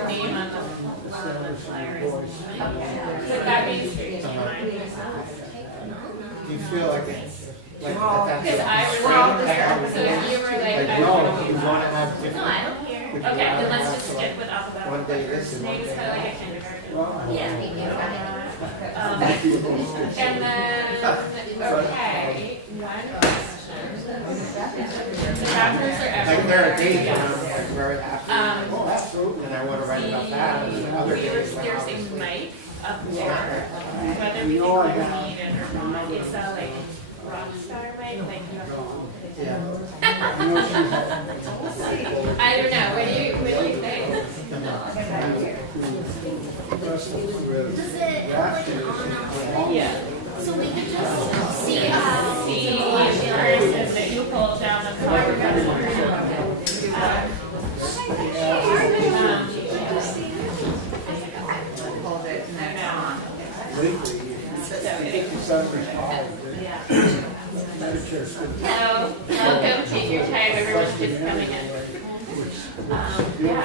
your name on the flyer. Would that be straight to your mind? Do you feel like it's like Because I was there, so if you were like, I no, don't you know. want to have No, different. I don't care. Okay, then let's just stick with alphabetical. One day this and one Name's day kind of like a that. kindergarten. Yeah. And then, okay, one question. The chapters are Like everywhere. there are days when Yes. I'm like very happy. Oh, absolutely. And I want to write about that. And then other days when There's I'm a mic up there, whether we think we're needed or not. It's a like rock star mic, like you have to hold it down. I don't know. What do you think? Does it have like an on-off? Yeah. So we could just see how. See each person that you pull down the floor. Hold it and then on. So, welcome. Take your time. Everyone's just coming in. Yeah.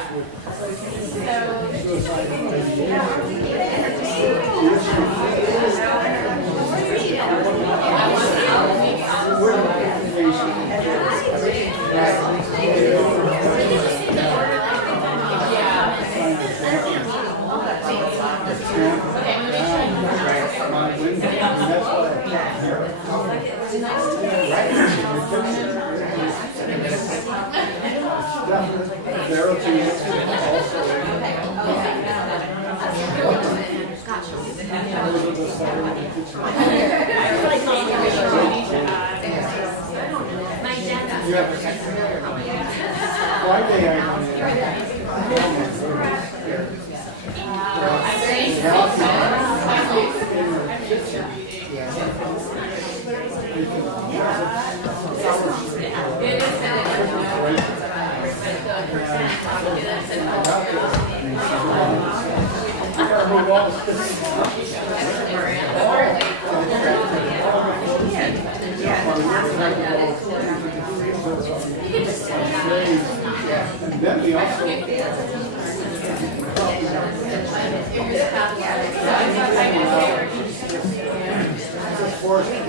And then we also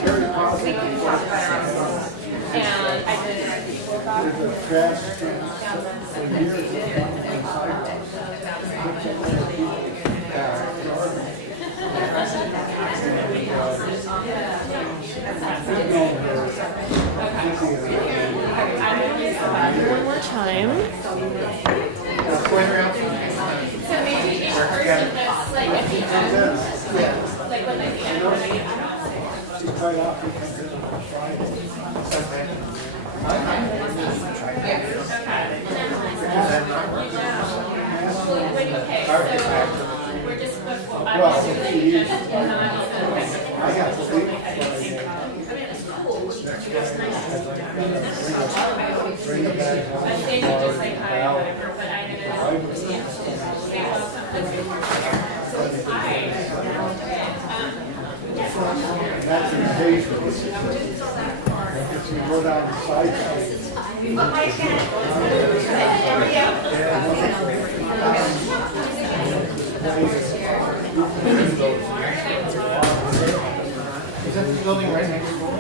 very positive. And I did There's a trash for years. one more time. So maybe each person that's like at the end, like when at the end, when I get She quite often comes in on Friday. Okay, so we're just before, I Well, will do the agenda, and then I'll also I have to sleep Friday. bring it back. I think you just say hi or whatever, but I didn't. Yeah. Okay, welcome. Hi. That's an occasion. If you go down the side street. Is that the building right next door?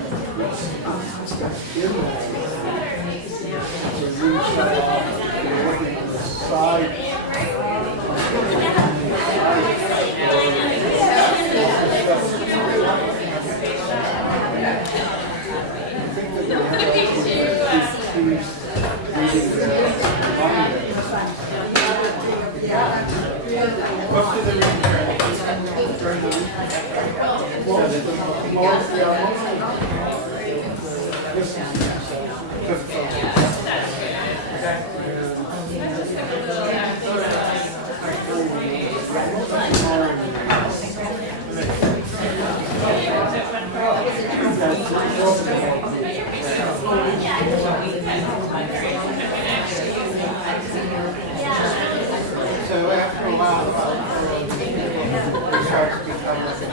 So you shut off, you're looking at the side. So after a while, it starts to become like a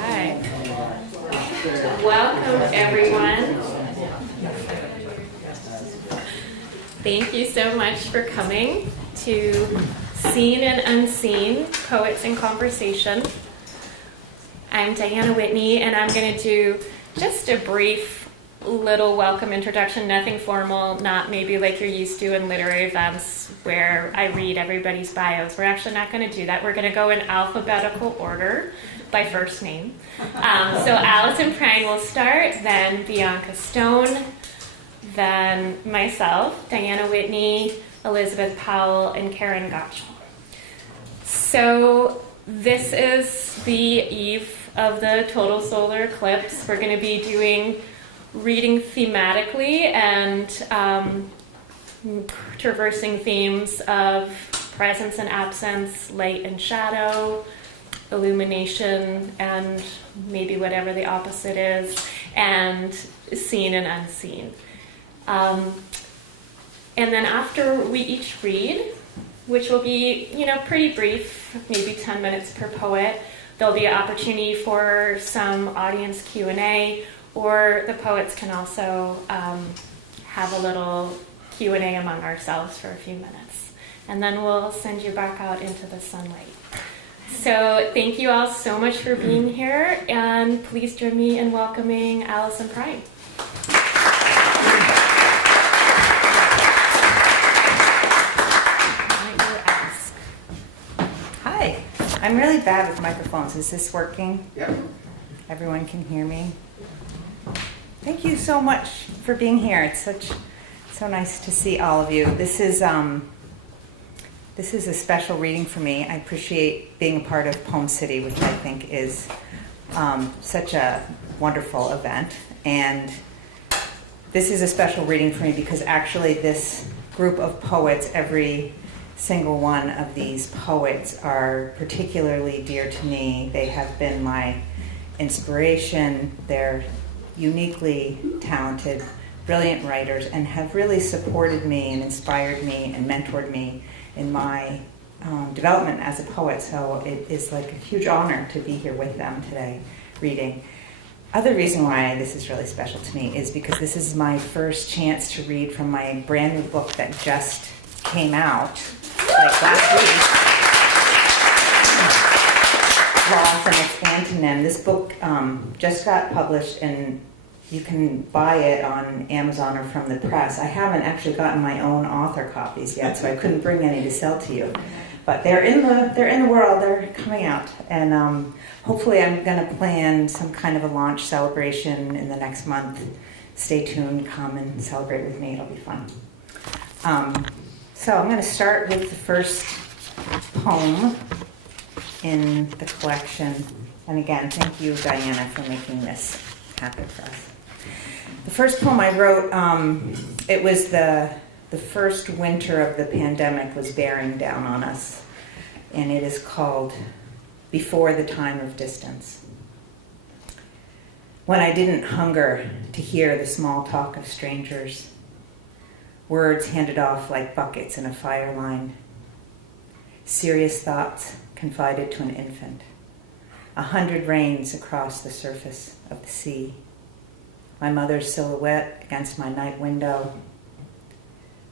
Hi. Welcome, everyone. Thank you so much for coming to Seen and Unseen, Poets in Conversation. I'm Diana Whitney, and I'm going to do just a brief little welcome introduction, nothing formal, not maybe like you're used to in literary events where I read everybody's bios. We're actually not going to do that. We're going to go in alphabetical order by first name. So Allison Prine will start, then Bianca Stone, then myself, Diana Whitney, Elizabeth Powell, and Karen Gottschall. So this is the eve of the total solar eclipse. We're going to be doing reading thematically and traversing themes of presence and absence, light and shadow, illumination, and maybe whatever the opposite is, and seen and unseen. And then after we each read, which will be, pretty brief, maybe 10 minutes per poet, there'll be an opportunity for some audience Q&A, or the poets can also have a little Q&A among ourselves for a few minutes. And then we'll send you back out into the sunlight. So thank you all so much for being here, and please join me in welcoming Allison Prine. Hi, I'm really bad with microphones. Is this working? Yep. Everyone can hear me? Thank you so much for being here. It's so nice to see all of you. This is a special reading for me. I appreciate being a part of PoemCity, which I think is such a wonderful event. And this is a special reading for me because actually this group of poets, every single one of these poets are particularly dear to me. They have been my inspiration. They're uniquely talented, brilliant writers, and have really supported me and inspired me and mentored me in my development as a poet. So it is like a huge honor to be here with them today reading. Other reason why this is really special to me is because this is my first chance to read from my brand new book that just came out like last week. Loss and its Antonym. This book just got published, and you can buy it on Amazon or from the press. I haven't actually gotten my own author copies yet, so I couldn't bring any to sell to you. But they're in the world. They're coming out, and hopefully I'm going to plan some kind of a launch celebration in the next month. Stay tuned. Come and celebrate with me. It'll be fun. So I'm going to start with the first poem in the collection. And again, thank you, Diana, for making this happen for us. The first poem I wrote, it was the first winter of the pandemic was bearing down on us. And it is called Before the Time of Distance. When I didn't hunger to hear the small talk of strangers, words handed off like buckets in a fire line, serious thoughts confided to an infant, 100 rains across the surface of the sea, my mother's silhouette against my night window.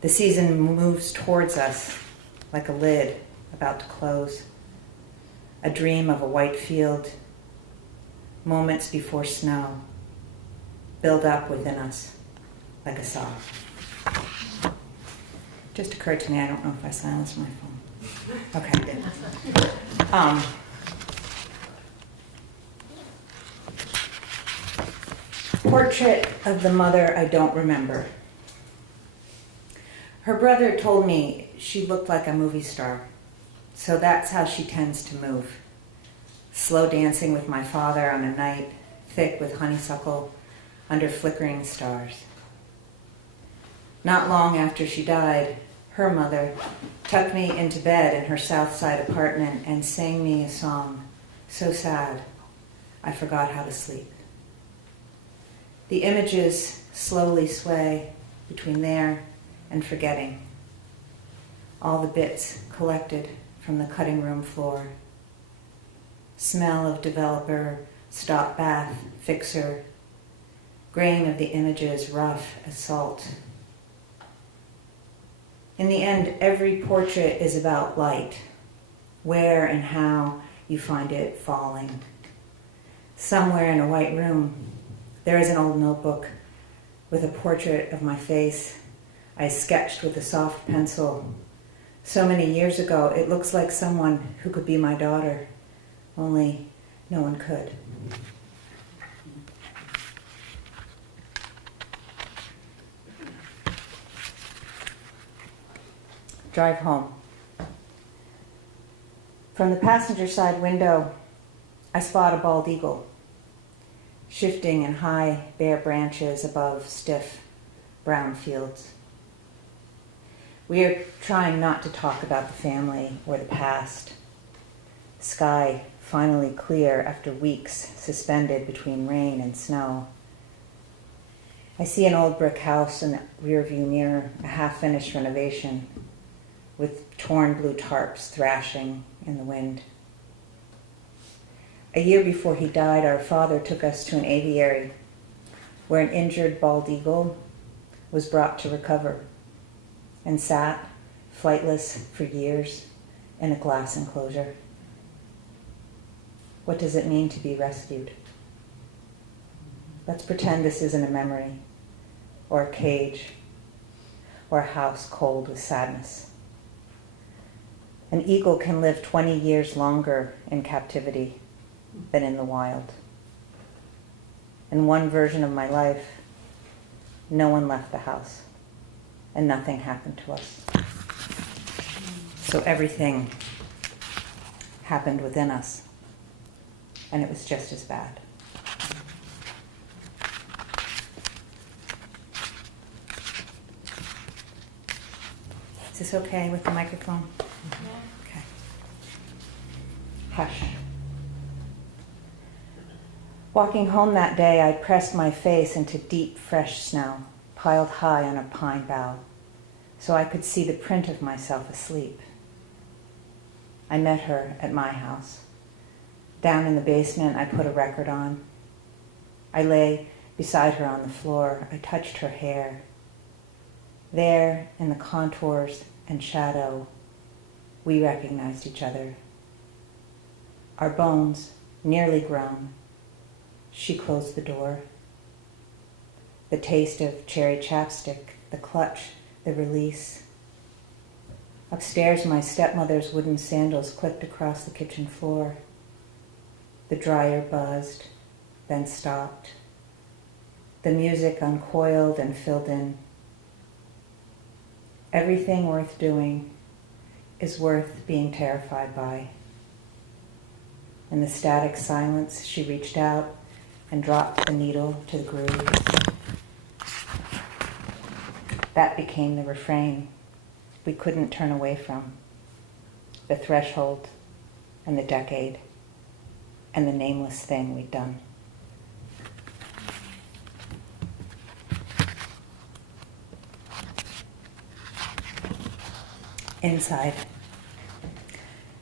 The season moves towards us like a lid about to close, a dream of a white field, moments before snow, build up within us like a sob. Just occurred to me, I don't know if I silenced my phone. Okay. Portrait of the mother I don't remember. Her brother told me she looked like a movie star, so that's how she tends to move. Slow dancing with my father on a night thick with honeysuckle under flickering stars. Not long after she died, her mother tucked me into bed in her South Side apartment and sang me a song so sad I forgot how to sleep. The images slowly sway between there and forgetting. All the bits collected from the cutting room floor. Smell of developer, stop bath, fixer. Grain of the images rough as salt. In the end, every portrait is about light, where and how you find it falling. Somewhere in a white room, there is an old notebook with a portrait of my face I sketched with a soft pencil. So many years ago, it looks like someone who could be my daughter, only no one could. Drive home. From the passenger side window, I spot a bald eagle, shifting in high, bare branches above stiff, brown fields. We are trying not to talk about the family or the past. Sky finally clear after weeks suspended between rain and snow. I see an old brick house in the rearview mirror, a half-finished renovation, with torn blue tarps thrashing in the wind. A year before he died, our father took us to an aviary where an injured bald eagle was brought to recover and sat, flightless for years, in a glass enclosure. What does it mean to be rescued? Let's pretend this isn't a memory, or a cage, or a house cold with sadness. An eagle can live 20 years longer in captivity than in the wild. In one version of my life, no one left the house, and nothing happened to us. So everything happened within us, and it was just as bad. Is this okay with the microphone? Okay. Hush. Walking home that day, I pressed my face into deep, fresh snow, piled high on a pine bough, so I could see the print of myself asleep. I met her at my house. Down in the basement, I put a record on. I lay beside her on the floor. I touched her hair. There, in the contours and shadow, we recognized each other. Our bones nearly grown. She closed the door. The taste of cherry chapstick, the clutch, the release. Upstairs, my stepmother's wooden sandals clicked across the kitchen floor. The dryer buzzed, then stopped. The music uncoiled and filled in. Everything worth doing is worth being terrified by. In the static silence, she reached out and dropped the needle to the groove. That became the refrain we couldn't turn away from. The threshold and the decade and the nameless thing we'd done. Inside,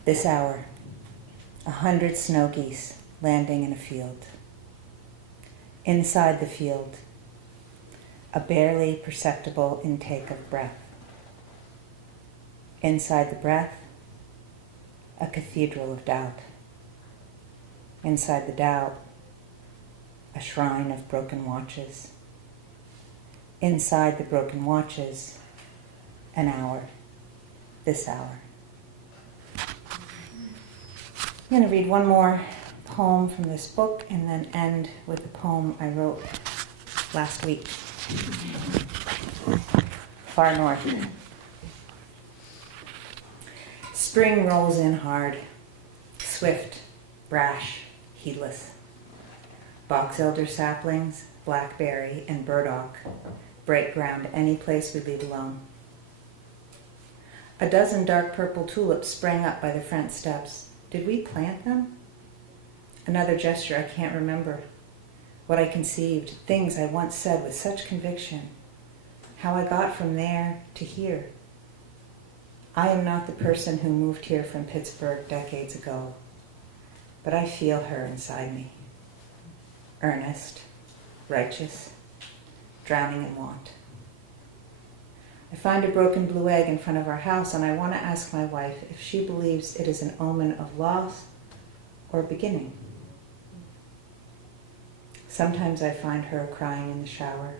this hour, 100 snow geese landing in a field. Inside the field, a barely perceptible intake of breath. Inside the breath, a cathedral of doubt. Inside the doubt, a shrine of broken watches. Inside the broken watches, an hour, this hour. I'm going to read one more poem from this book and then end with the poem I wrote last week. Far North. Spring rolls in hard, swift, brash, heedless. Box elder saplings, blackberry, and burdock break ground any place we leave alone. A dozen dark purple tulips sprang up by the front steps. Did we plant them? Another gesture I can't remember. What I conceived, things I once said with such conviction. How I got from there to here. I am not the person who moved here from Pittsburgh decades ago, but I feel her inside me. Earnest, righteous, drowning in want. I find a broken blue egg in front of our house, and I want to ask my wife if she believes it is an omen of loss or beginning. Sometimes I find her crying in the shower,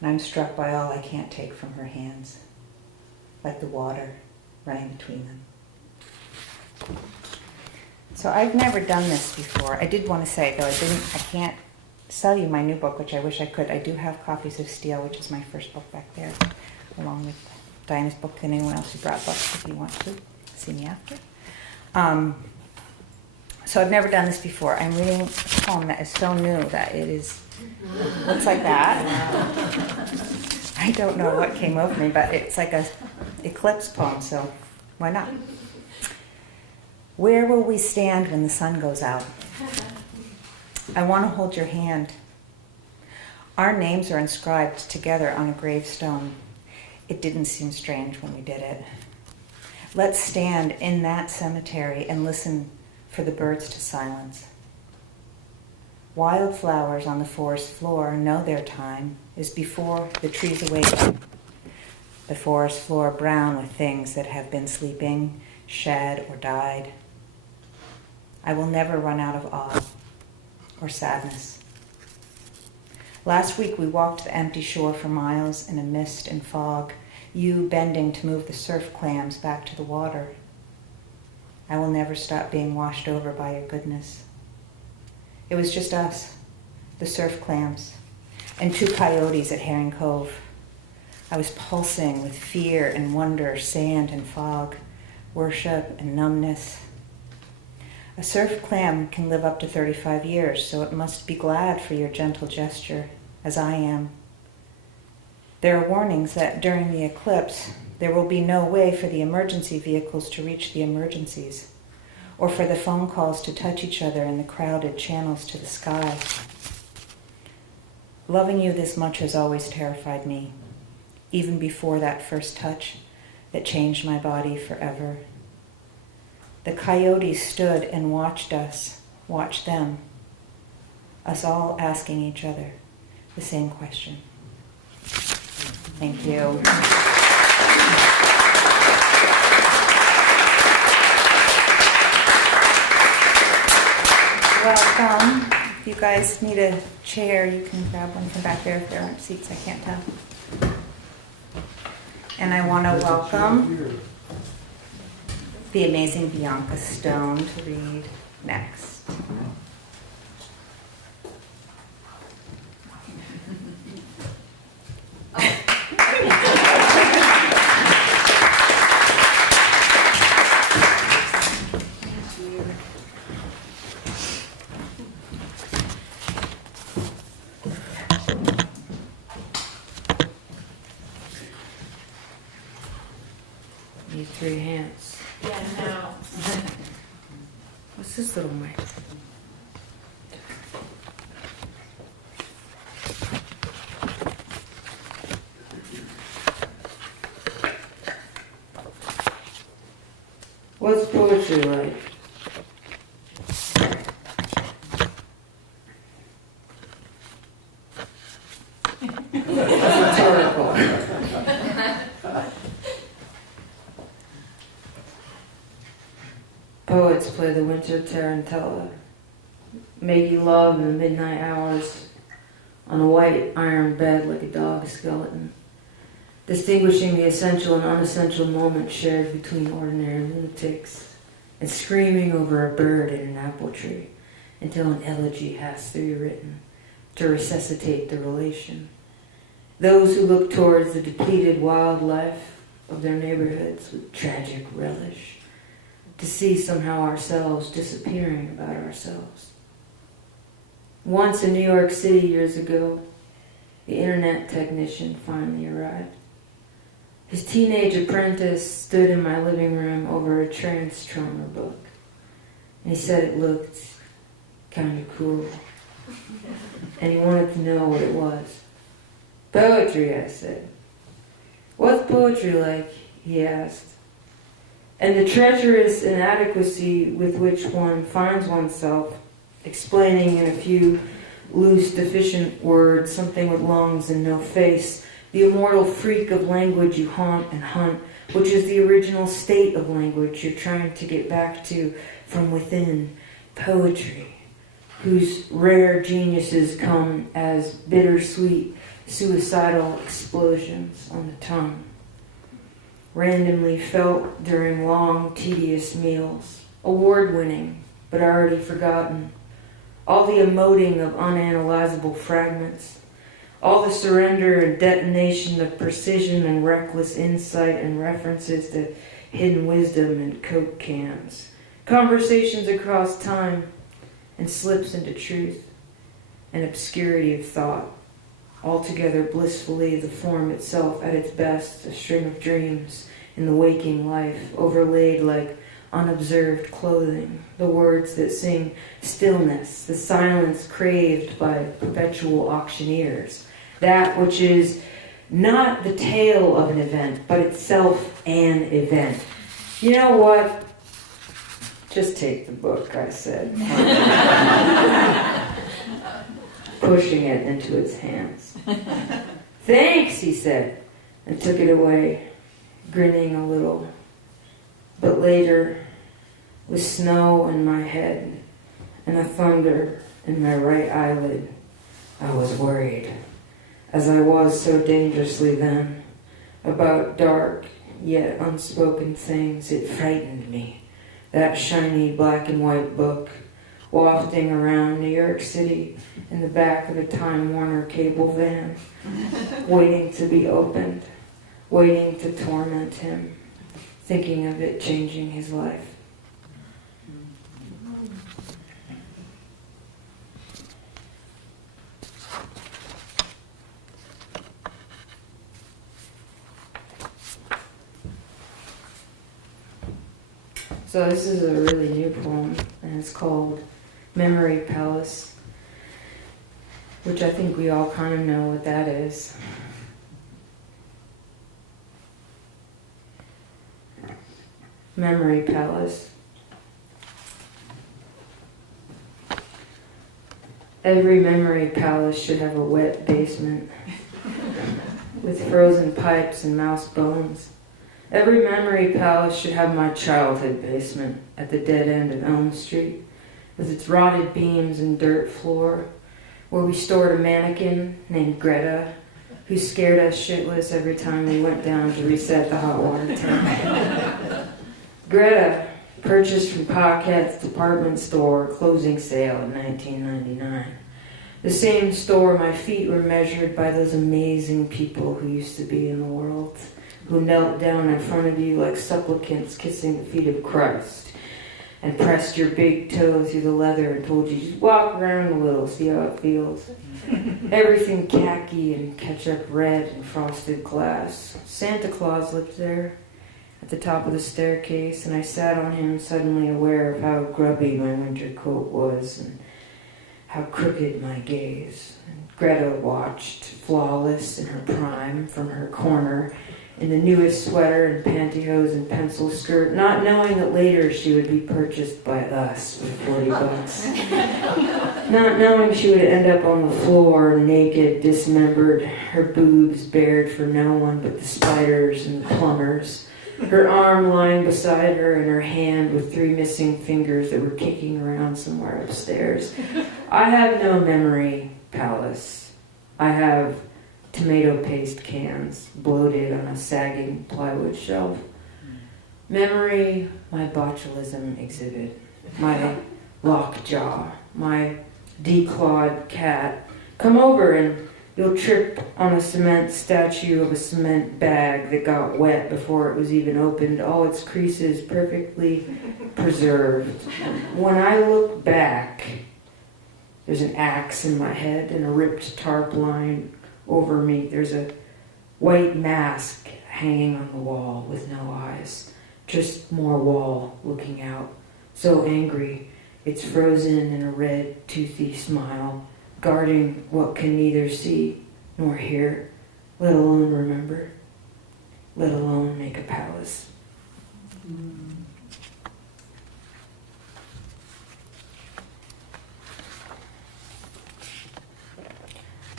and I'm struck by all I can't take from her hands, like the water running between them. So I've never done this before. I did want to say, though, I can't sell you my new book, which I wish I could. I do have copies of Steel, which is my first book back there, along with Diana's book and anyone else who brought books if you want to see me after. So I've never done this before. I'm reading a poem that is so new that it looks like that. I don't know what came over me, but it's like a eclipse poem, so why not? Where will we stand when the sun goes out? I want to hold your hand. Our names are inscribed together on a gravestone. It didn't seem strange when we did it. Let's stand in that cemetery and listen for the birds to silence. Wildflowers on the forest floor know their time is before the trees awaken. The forest floor brown with things that have been sleeping, shed, or died. I will never run out of awe or sadness. Last week we walked the empty shore for miles in a mist and fog, you bending to move the surf clams back to the water. I will never stop being washed over by your goodness. It was just us, the surf clams, and 2 coyotes at Herring Cove. I was pulsing with fear and wonder, sand and fog, worship and numbness. A surf clam can live up to 35 years, so it must be glad for your gentle gesture, as I am. There are warnings that during the eclipse, there will be no way for the emergency vehicles to reach the emergencies, or for the phone calls to touch each other in the crowded channels to the sky. Loving you this much has always terrified me, even before that first touch that changed my body forever. The coyotes stood and watched us, watched them, us all asking each other the same question. Thank you. Welcome. If you guys need a chair, you can grab one from back there if there aren't seats, I can't tell. And I want to welcome the amazing Bianca Stone to read next. Need 3 hands. Yeah, no. What's this little mic? What's poetry like? That's rhetorical. Poets play the winter tarantella, making love in the midnight hours on a white iron bed like a dog skeleton, distinguishing the essential and unessential moments shared between ordinary lunatics, and screaming over a bird in an apple tree until an elegy has to be written to resuscitate the relation. Those who look towards the depleted wildlife of their neighborhoods with tragic relish, to see somehow ourselves disappearing about ourselves. Once in New York City years ago, the internet technician finally arrived. His teenage apprentice stood in my living room over a Transtromer book, and he said it looked kind of cool, and he wanted to know what it was. Poetry, I said. What's poetry like? He asked. And the treacherous inadequacy with which one finds oneself explaining in a few loose, deficient words something with lungs and no face, the immortal freak of language you haunt and hunt, which is the original state of language you're trying to get back to from within, poetry, whose rare geniuses come as bittersweet, suicidal explosions on the tongue, randomly felt during long, tedious meals, award-winning, but already forgotten, all the emoting of unanalyzable fragments, all the surrender and detonation of precision and reckless insight and references to hidden wisdom in Coke cans, conversations across time, and slips into truth, and obscurity of thought, altogether blissfully the form itself at its best, a string of dreams in the waking life, overlaid like unobserved clothing, the words that sing stillness, the silence craved by perpetual auctioneers, that which is not the tale of an event, but itself an event. You know what? Just take the book, I said, pushing it into its hands. Thanks, he said, and took it away, grinning a little. But later, with snow in my head and a thunder in my right eyelid, I was worried, as I was so dangerously then, about dark yet unspoken things. It frightened me, that shiny black and white book, wafting around New York City in the back of a Time Warner cable van, waiting to be opened, waiting to torment him, thinking of it changing his life. So this is a really new poem, and it's called Memory Palace, which I think we all kind of know what that is. Memory Palace. Every memory palace should have a wet basement with frozen pipes and mouse bones. Every memory palace should have my childhood basement at the dead end of Elm Street, with its rotted beams and dirt floor, where we stored a mannequin named Greta, who scared us shitless every time we went down to reset the hot water tank. Greta, purchased from Paquette's department store closing sale in 1999. The same store my feet were measured by those amazing people who used to be in the world, who knelt down in front of you like supplicants kissing the feet of Christ, and pressed your big toe through the leather and told you, just walk around a little, see how it feels. Everything khaki and ketchup red and frosted glass. Santa Claus lived there. at the top of the staircase, and I sat on him, suddenly aware of how grubby my winter coat was and how crooked my gaze. And Greta watched, flawless in her prime, from her corner, in the newest sweater and pantyhose and pencil skirt, not knowing that later she would be purchased by us for $40. Not knowing she would end up on the floor, naked, dismembered, her boobs bared for no one but the spiders and the plumbers, her arm lying beside her and her hand with 3 missing fingers that were kicking around somewhere upstairs. I have no memory palace. I have tomato paste cans bloated on a sagging plywood shelf. Memory, my botulism exhibit, my lockjaw, my declawed cat. Come over and you'll trip on a cement statue of a cement bag that got wet before it was even opened, all its creases perfectly preserved. When I look back, there's an axe in my head and a ripped tarp line over me. There's a white mask hanging on the wall with no eyes. Just more wall looking out. So angry, it's frozen in a red, toothy smile, guarding what can neither see nor hear, let alone remember, let alone make a palace.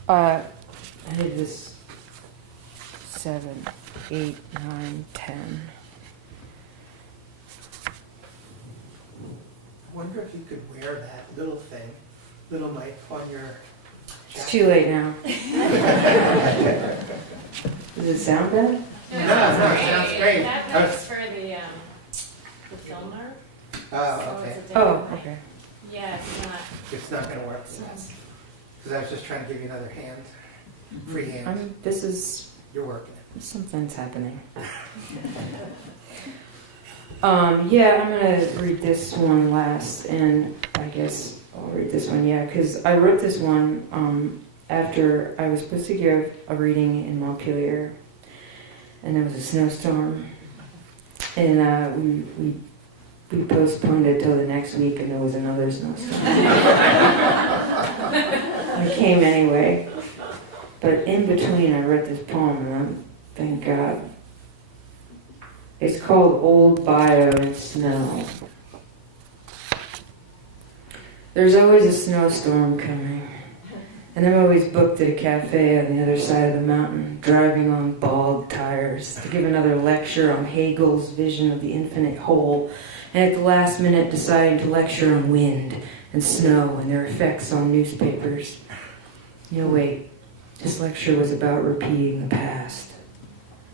I did this 7, 8, 9, 10. I wonder if you could wear that little thing, little mic on your It's too late now. Does it sound bad? No, it sounds great. That I was was- for the filmer. Oh, okay. It's a different Oh, mic. okay. Yeah, it's not. It's not gonna work. Because I was just trying to give you another hand, free hand. This is You're working it. something's happening. Yeah, I'm gonna read this one last, and I guess I'll read this one. Yeah, because I wrote this one after I was supposed to give a reading in Montpelier, and there was a snowstorm, and we postponed it till the next week, and there was another snowstorm. I came anyway, but in between I read this poem, and thank God. It's called Old Bio in Snow. There's always a snowstorm coming, and I'm always booked at a cafe on the other side of the mountain, driving on bald tires to give another lecture on Hegel's vision of the infinite whole, and at the last minute deciding to lecture on wind and snow and their effects on newspapers. No, wait, this lecture was about repeating the past.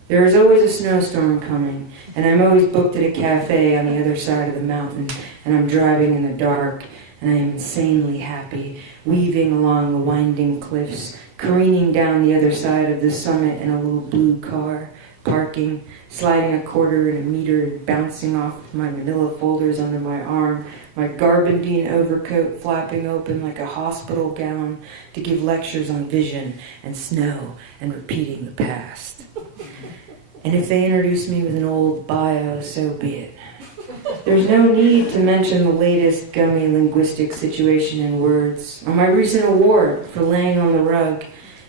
There is always a snowstorm coming, and I'm always booked at a cafe on the other side of the mountain, and I'm driving in the dark, and I am insanely happy, weaving along the winding cliffs, careening down the other side of the summit in a little blue car, parking, sliding a quarter and a meter, and bouncing off my manila folders under my arm, my garbandine overcoat flapping open like a hospital gown to give lectures on vision and snow and repeating the past. And if they introduce me with an old bio, so be it. There's no need to mention the latest gummy linguistic situation in words, or my recent award for laying on the rug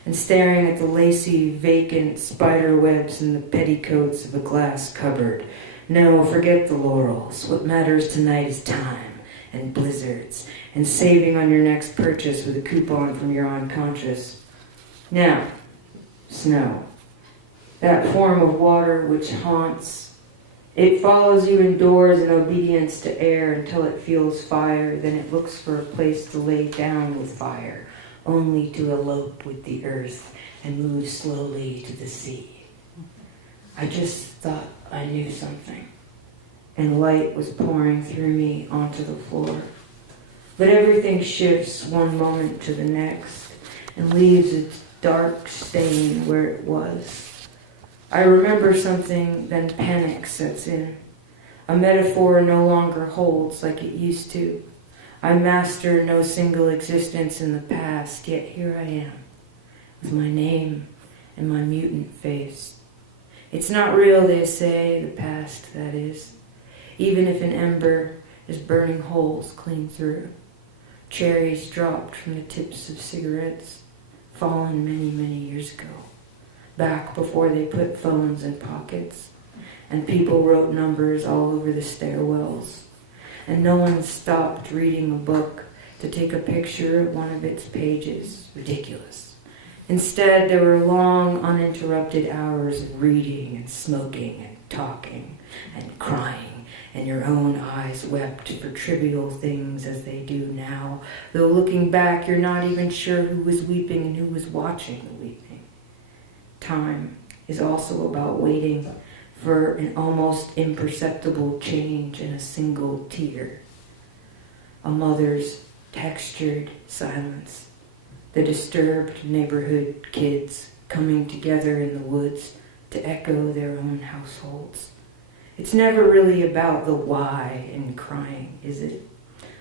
and staring at the lacy, vacant spider webs in the petticoats of a glass cupboard. No, forget the laurels. What matters tonight is time and blizzards and saving on your next purchase with a coupon from your unconscious. Now, snow. That form of water which haunts. It follows you indoors in obedience to air until it feels fire, then it looks for a place to lay down with fire, only to elope with the earth and move slowly to the sea. I just thought I knew something, and light was pouring through me onto the floor. But everything shifts one moment to the next and leaves its dark stain where it was. I remember something, then panic sets in. A metaphor no longer holds like it used to. I master no single existence in the past, yet here I am, with my name and my mutant face. It's not real, they say, the past, that is. Even if an ember is burning holes clean through. Cherries dropped from the tips of cigarettes, fallen many, many years ago. Back before they put phones in pockets, and people wrote numbers all over the stairwells. And no one stopped reading a book to take a picture of one of its pages. Ridiculous. Instead, there were long, uninterrupted hours of reading and smoking and talking and crying, and your own eyes wept for trivial things as they do now, though looking back, you're not even sure who was weeping and who was watching the weeping. Time is also about waiting for an almost imperceptible change in a single tear. A mother's textured silence. The disturbed neighborhood kids coming together in the woods to echo their own households. It's never really about the why in crying, is it?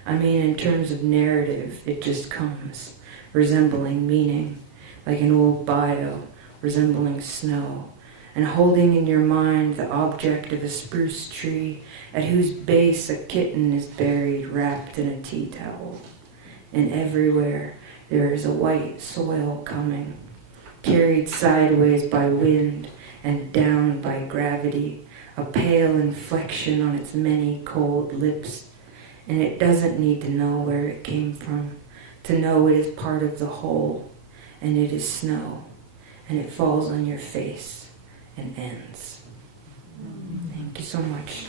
I mean, in terms of narrative, it just comes, resembling meaning, like an old bio, resembling snow, and holding in your mind the object of a spruce tree at whose base a kitten is buried wrapped in a tea towel. And everywhere there is a white soil coming, carried sideways by wind and down by gravity, a pale inflection on its many cold lips. And it doesn't need to know where it came from, to know it is part of the whole, and it is snow, and it falls on your face and ends. Thank you so much.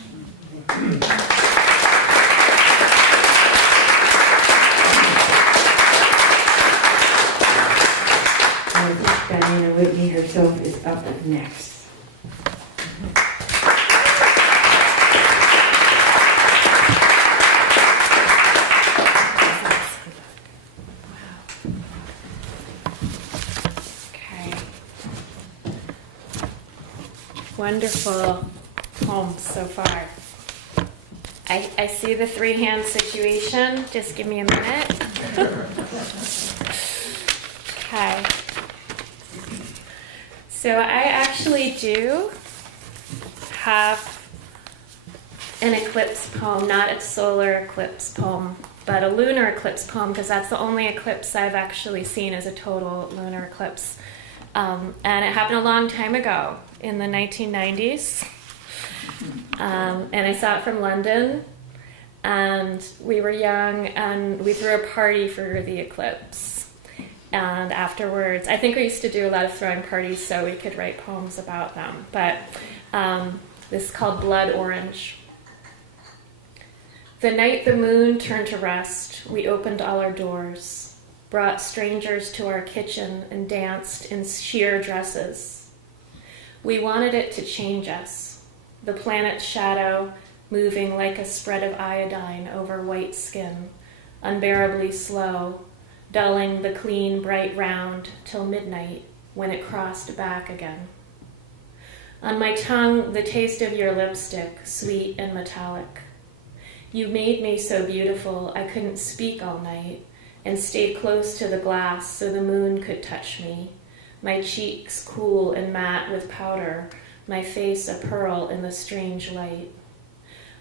I think Diana Whitney herself is up next. Wonderful poems so far. I see the three-hand situation. Just give me a minute. Okay. So I actually do have an eclipse poem, not a solar eclipse poem, but a lunar eclipse poem, because that's the only eclipse I've actually seen as a total lunar eclipse. And it happened a long time ago, in the 1990s. And I saw it from London, and we were young, and we threw a party for the eclipse. And afterwards, I think we used to do a lot of throwing parties so we could write poems about them. But this is called Blood Orange. The night the moon turned to rest, we opened all our doors, brought strangers to our kitchen, and danced in sheer dresses. We wanted it to change us, the planet's shadow moving like a spread of iodine over white skin, unbearably slow, dulling the clean, bright round till midnight when it crossed back again. On my tongue, the taste of your lipstick, sweet and metallic. You made me so beautiful I couldn't speak all night, and stayed close to the glass so the moon could touch me, my cheeks cool and matte with powder, my face a pearl in the strange light.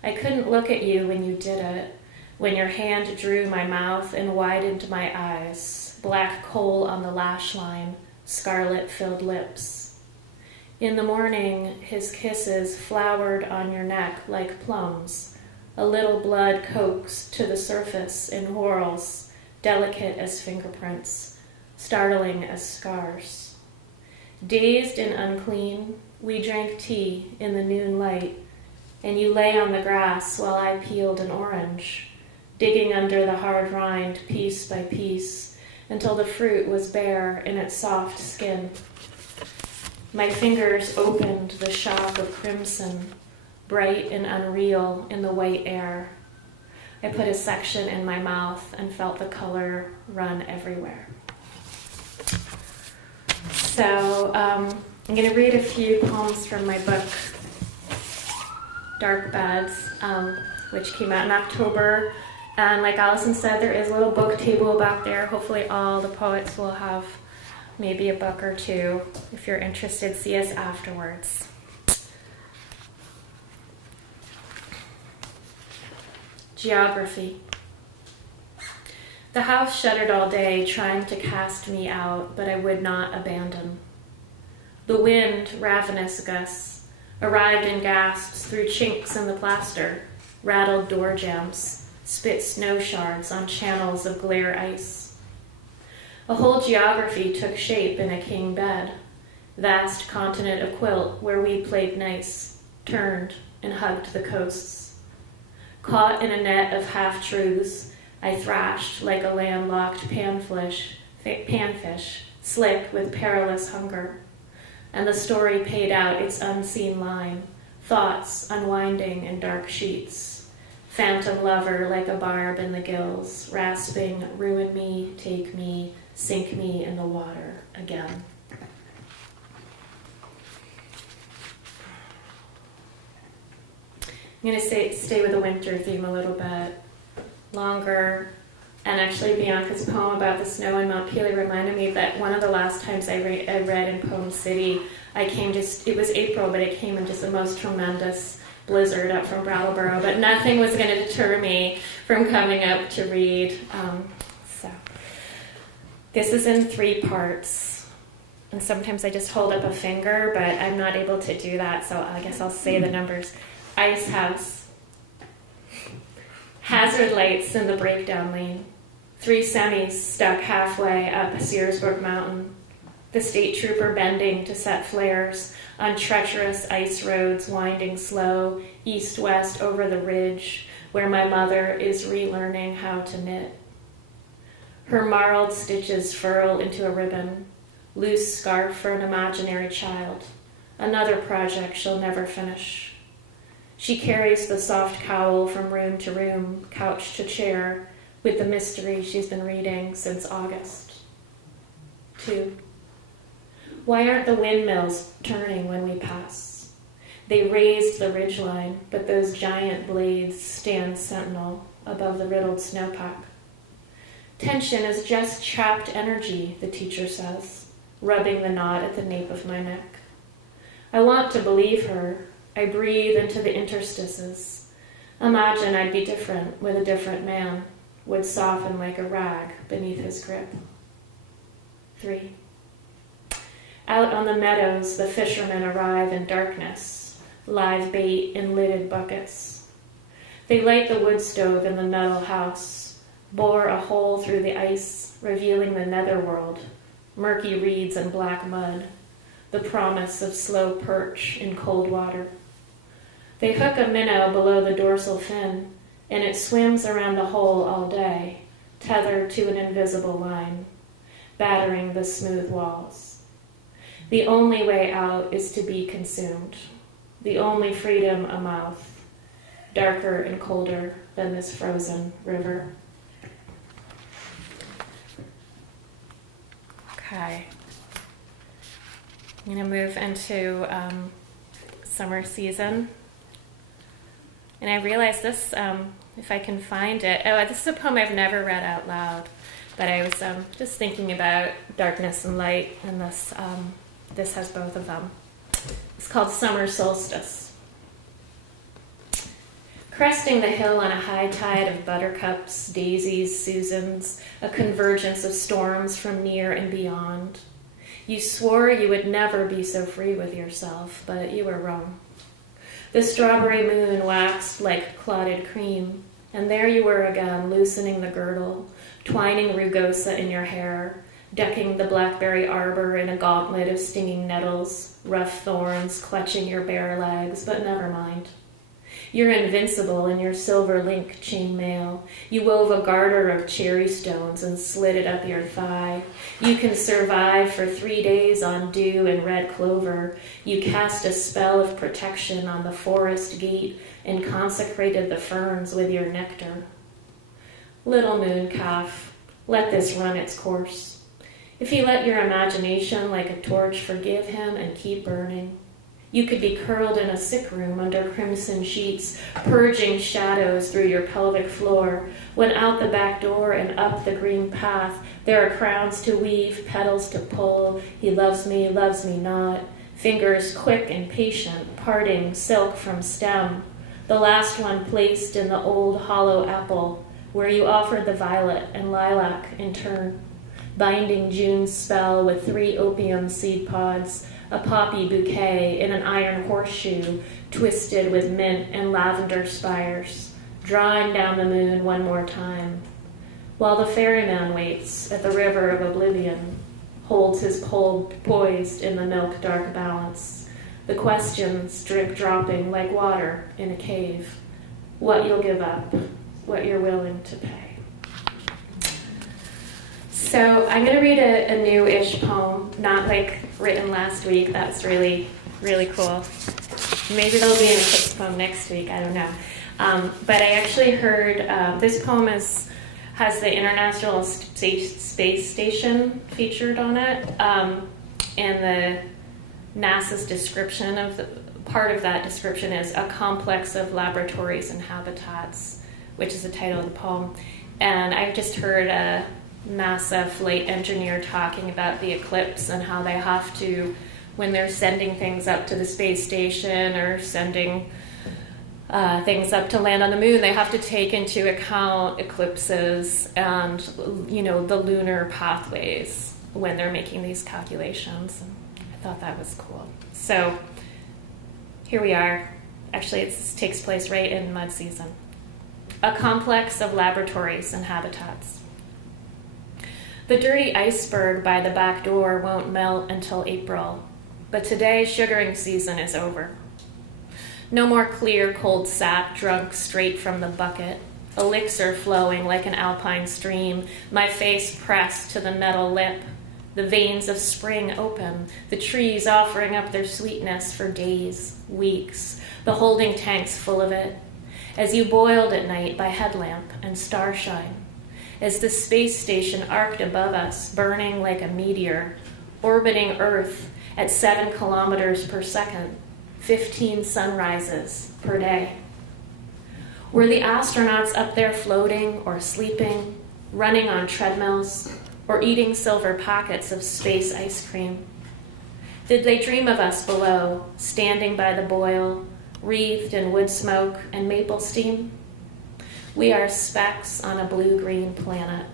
I couldn't look at you when you did it, when your hand drew my mouth and widened my eyes, black coal on the lash line, scarlet-filled lips. In the morning, his kisses flowered on your neck like plums, a little blood coaxed to the surface in whorls, delicate as fingerprints, startling as scars. Dazed and unclean, we drank tea in the noon light, and you lay on the grass while I peeled an orange, digging under the hard rind piece by piece until the fruit was bare in its soft skin. My fingers opened the shock of crimson, bright and unreal in the white air. I put a section in my mouth and felt the color run everywhere. So I'm going to read a few poems from my book, Dark Beds, which came out in October. And like Allison said, there is a little book table back there. Hopefully all the poets will have maybe a book or two. If you're interested, see us afterwards. Geography. The house shuddered all day, trying to cast me out, but I would not abandon. The wind, ravenous gusts, arrived in gasps through chinks in the plaster, rattled door jambs, spit snow shards on channels of glare ice. A whole geography took shape in a king bed, vast continent of quilt where we played nice, turned and hugged the coasts. Caught in a net of half-truths, I thrashed like a landlocked panfish, slick with perilous hunger. And the story paid out its unseen line, thoughts unwinding in dark sheets. Phantom lover like a barb in the gills, rasping, ruin me, take me, sink me in the water again. I'm going to stay with the winter theme a little bit longer. And actually, Bianca's poem about the snow in Mount Pelee reminded me that one of the last times I read in PoemCity, it was April, but it came in just the most tremendous blizzard up from Brattleboro, but nothing was going to deter me from coming up to read. So this is in 3 parts. And sometimes I just hold up a finger, but I'm not able to do that, so I guess I'll say the numbers. Ice house. Hazard lights in the breakdown lane. 3 semis stuck halfway up Searsbrook Mountain. The state trooper bending to set flares on treacherous ice roads winding slow, east-west over the ridge where my mother is relearning how to knit. Her marled stitches furl into a ribbon, loose scarf for an imaginary child, another project she'll never finish. She carries the soft cowl from room to room, couch to chair, with the mystery she's been reading since August. 2. Why aren't the windmills turning when we pass? They raised the ridgeline, but those giant blades stand sentinel above the riddled snowpack. Tension is just trapped energy, the teacher says, rubbing the knot at the nape of my neck. I want to believe her. I breathe into the interstices. Imagine I'd be different with a different man, would soften like a rag beneath his grip. 3. Out on the meadows, the fishermen arrive in darkness, live bait in lidded buckets. They light the wood stove in the metal house, bore a hole through the ice, revealing the netherworld, murky reeds and black mud, the promise of slow perch in cold water. They hook a minnow below the dorsal fin, and it swims around the hole all day, tethered to an invisible line, battering the smooth walls. The only way out is to be consumed, the only freedom a mouth, darker and colder than this frozen river. Okay. I'm going to move into summer season. And I realized this, if I can find it. Oh, this is a poem I've never read out loud, but I was just thinking about darkness and light, and this has both of them. It's called Summer Solstice. Cresting the hill on a high tide of buttercups, daisies, Susans, a convergence of storms from near and beyond. You swore you would never be so free with yourself, but you were wrong. The strawberry moon waxed like clotted cream, and there you were again, loosening the girdle, twining rugosa in your hair, decking the blackberry arbor in a gauntlet of stinging nettles, rough thorns clutching your bare legs, but never mind. You're invincible in your silver link chainmail. You wove a garter of cherry stones and slid it up your thigh. You can survive for 3 days on dew and red clover. You cast a spell of protection on the forest gate and consecrated the ferns with your nectar. Little moon calf, let this run its course. If you let your imagination like a torch forgive him and keep burning, you could be curled in a sick room under crimson sheets, purging shadows through your pelvic floor, when out the back door and up the green path, there are crowns to weave, petals to pull, he loves me not, fingers quick and patient, parting silk from stem, the last one placed in the old hollow apple, where you offered the violet and lilac in turn, binding June's spell with 3 opium seed pods, a poppy bouquet in an iron horseshoe twisted with mint and lavender spires, drawing down the moon one more time, while the ferryman waits at the river of oblivion, holds his pole poised in the milk-dark balance, the questions drip-dropping like water in a cave, what you'll give up, what you're willing to pay. So I'm going to read a new-ish poem, not like written last week. That's really, really cool. Maybe there'll be an eclipse poem next week. I don't know. But I actually heard this poem has the International Space Station featured on it, and the NASA's description of part of that description is a complex of laboratories and habitats, which is the title of the poem. And I just heard a NASA flight engineer talking about the eclipse and how they have to, when they're sending things up to the space station or sending things up to land on the moon, they have to take into account eclipses and, the lunar pathways when they're making these calculations. And I thought that was cool. So here we are. Actually, it takes place right in mud season. A complex of laboratories and habitats. The dirty iceberg by the back door won't melt until April, but today sugaring season is over. No more clear, cold sap drunk straight from the bucket, elixir flowing like an alpine stream, my face pressed to the metal lip, the veins of spring open, the trees offering up their sweetness for days, weeks, the holding tanks full of it, as you boiled at night by headlamp and starshine, as the space station arced above us, burning like a meteor, orbiting Earth at 7 kilometers per second, 15 sunrises per day. Were the astronauts up there floating or sleeping, running on treadmills, or eating silver packets of space ice cream? Did they dream of us below, standing by the boil, wreathed in wood smoke and maple steam? We are specks on a blue-green planet.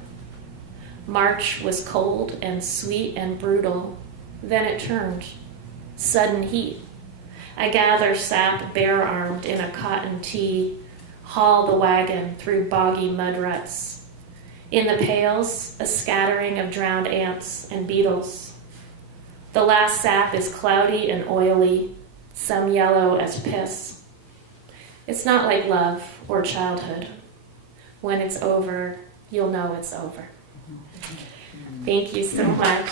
March was cold and sweet and brutal. Then it turned. Sudden heat. I gather sap bare-armed in a cotton tee, haul the wagon through boggy mud ruts. In the pails, a scattering of drowned ants and beetles. The last sap is cloudy and oily, some yellow as piss. It's not like love or childhood. When it's over, you'll know it's over. Thank you so much.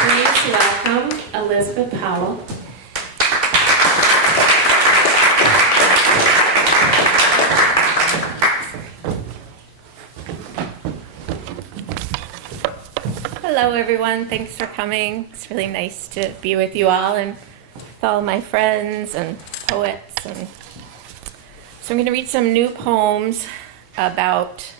Please welcome Elizabeth Powell. Hello, everyone. Thanks for coming. It's really nice to be with you all and with all my friends and poets. And so I'm going to read some new poems about,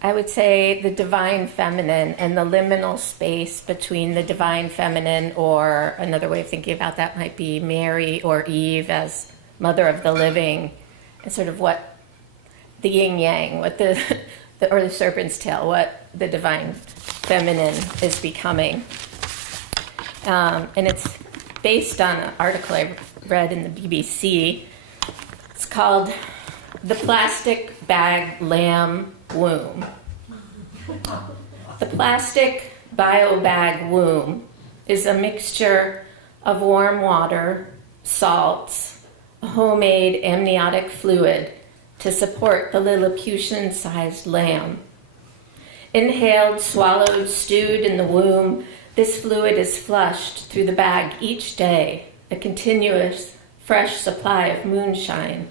I would say, the divine feminine and the liminal space between the divine feminine, or another way of thinking about that might be Mary or Eve as mother of the living, and sort of what the yin yang, what the or the serpent's tail, what the divine feminine is becoming. And it's based on an article I read in the BBC. It's called The Plastic Bag Lamb Womb. The plastic bio-bag womb is a mixture of warm water, salts, a homemade amniotic fluid to support the Lilliputian-sized lamb. Inhaled, swallowed, stewed in the womb, this fluid is flushed through the bag each day, a continuous, fresh supply of moonshine.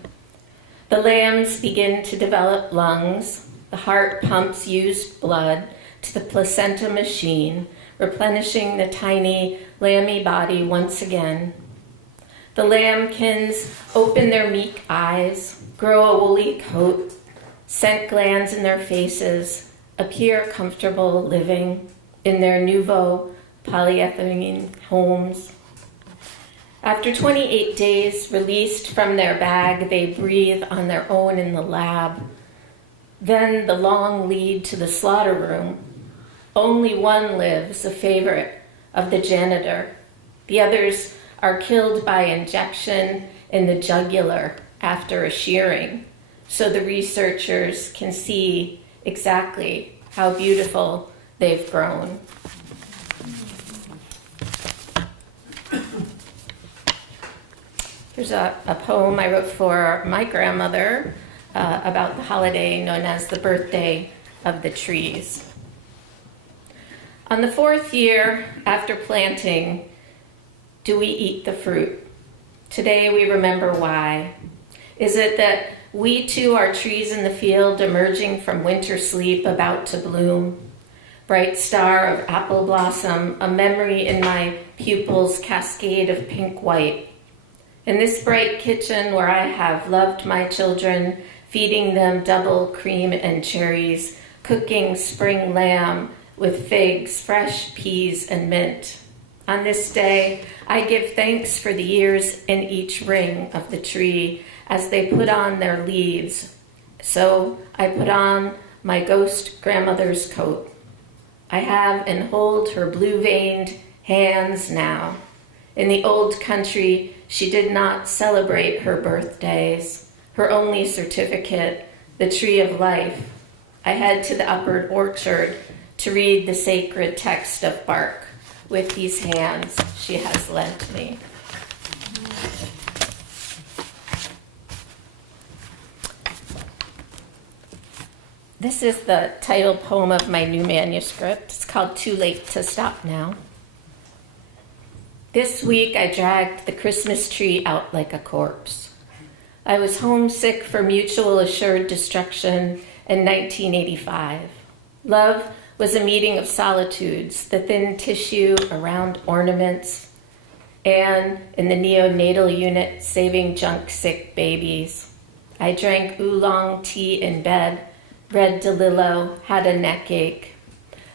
The lambs begin to develop lungs. The heart pumps used blood to the placenta machine, replenishing the tiny, lammy body once again. The lambkins open their meek eyes, grow a woolly coat, scent glands in their faces, appear comfortable living. in their nouveau polyethylene homes. After 28 days released from their bag, they breathe on their own in the lab. Then the long lead to the slaughter room. Only one lives, a favorite of the janitor. The others are killed by injection in the jugular after a shearing, so the researchers can see exactly how beautiful they've grown. Here's a poem I wrote for my grandmother about the holiday known as the birthday of the trees. On the 4th year after planting, do we eat the fruit? Today we remember why. Is it that we too are trees in the field emerging from winter sleep about to bloom? Bright star of apple blossom, a memory in my pupils' cascade of pink-white. In this bright kitchen where I have loved my children, feeding them double cream and cherries, cooking spring lamb with figs, fresh peas, and mint. On this day, I give thanks for the years in each ring of the tree as they put on their leaves. So I put on my ghost grandmother's coat. I have and hold her blue-veined hands now. In the old country, she did not celebrate her birthdays. Her only certificate, the tree of life. I head to the upper orchard to read the sacred text of bark with these hands she has lent me. This is the title poem of my new manuscript. It's called Too Late to Stop Now. This week I dragged the Christmas tree out like a corpse. I was homesick for mutual assured destruction in 1985. Love was a meeting of solitudes, the thin tissue around ornaments, and in the neonatal unit saving junk-sick babies. I drank oolong tea in bed, read DeLillo, had a neck ache.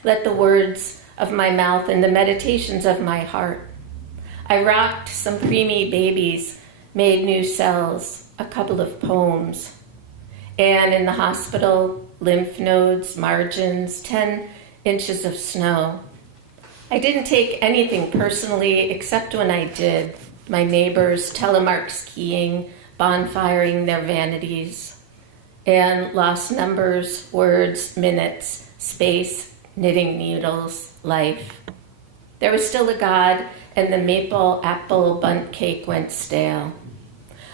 Let the words of my mouth and the meditations of my heart. I rocked some preemie babies, made new cells, a couple of poems. And in the hospital, lymph nodes, margins, 10 inches of snow. I didn't take anything personally except when I did. My neighbors, telemark skiing, bonfiring their vanities, and lost numbers, words, minutes, space, knitting needles, life. There was still a God, and the maple apple bundt cake went stale.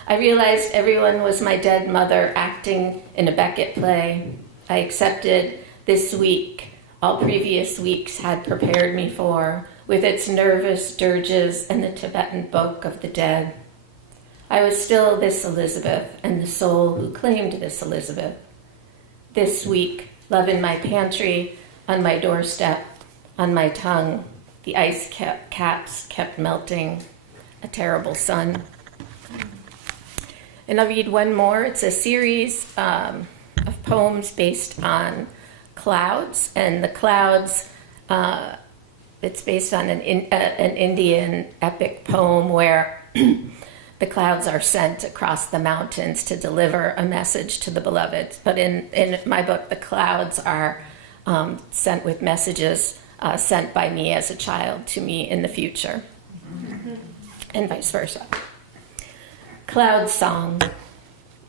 I realized everyone was my dead mother acting in a Beckett play. I accepted this week all previous weeks had prepared me for, with its nervous dirges and the Tibetan Book of the Dead. I was still this Elizabeth and the soul who claimed this Elizabeth. This week, love in my pantry, on my doorstep, on my tongue. The ice caps kept melting. A terrible sun. And I'll read one more. It's a series of poems based on clouds. And the clouds, it's based on an Indian epic poem where the clouds are sent across the mountains to deliver a message to the beloved. But in my book, the clouds are sent with messages sent by me as a child to me in the future, and vice versa. Cloud song.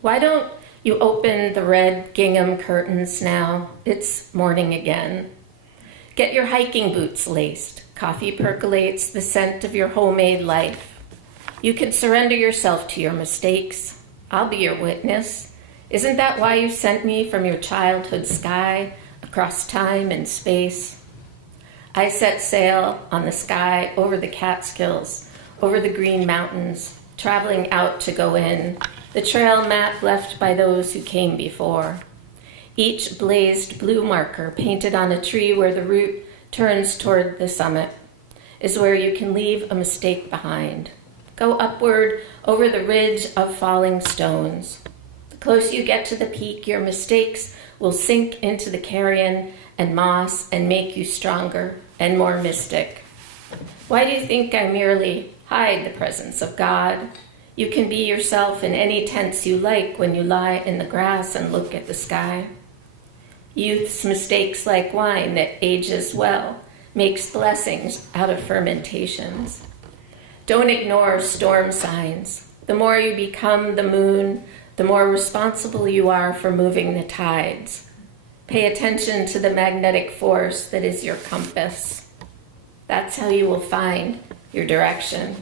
Why don't you open the red gingham curtains now? It's morning again. Get your hiking boots laced. Coffee percolates the scent of your homemade life. You can surrender yourself to your mistakes. I'll be your witness. Isn't that why you sent me from your childhood sky across time and space? I set sail on the sky over the Catskills, over the Green Mountains, traveling out to go in, the trail map left by those who came before. Each blazed blue marker painted on a tree where the root turns toward the summit is where you can leave a mistake behind. Go upward over the ridge of falling stones. The closer you get to the peak, your mistakes will sink into the carrion and moss and make you stronger and more mystic. Why do you think I merely hide the presence of God? You can be yourself in any tense you like when you lie in the grass and look at the sky. Youth's mistakes like wine that ages well, makes blessings out of fermentations. Don't ignore storm signs. The more you become the moon, the more responsible you are for moving the tides. Pay attention to the magnetic force that is your compass. That's how you will find your direction.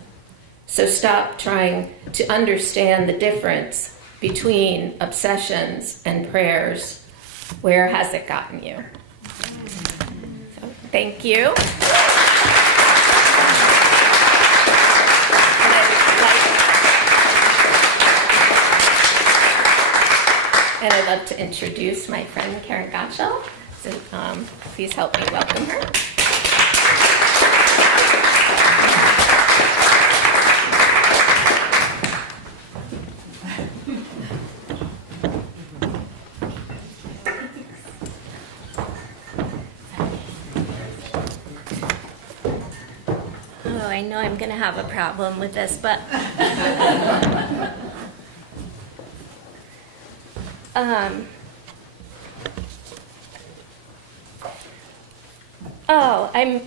So stop trying to understand the difference between obsessions and prayers. Where has it gotten you? So, thank you. And I'd love to introduce my friend Karen Gottschall. So, please help me welcome her. Oh, I know I'm going to have a problem with this, but I'm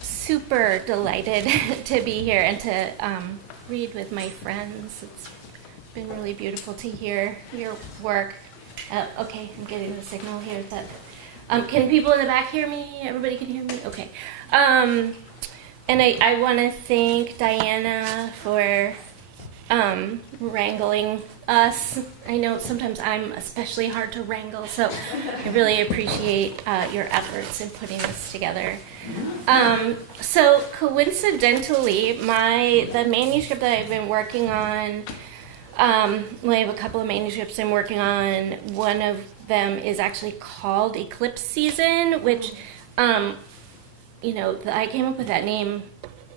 super delighted to be here and to read with my friends. It's been really beautiful to hear your work. Okay, I'm getting the signal here that can people in the back hear me? Everybody can hear me? Okay. And I want to thank Diana for wrangling us. I know sometimes I'm especially hard to wrangle, so I really appreciate your efforts in putting this together. So coincidentally, the manuscript that I've been working on, I have a couple of manuscripts I'm working on. One of them is actually called Eclipse Season, which I came up with that name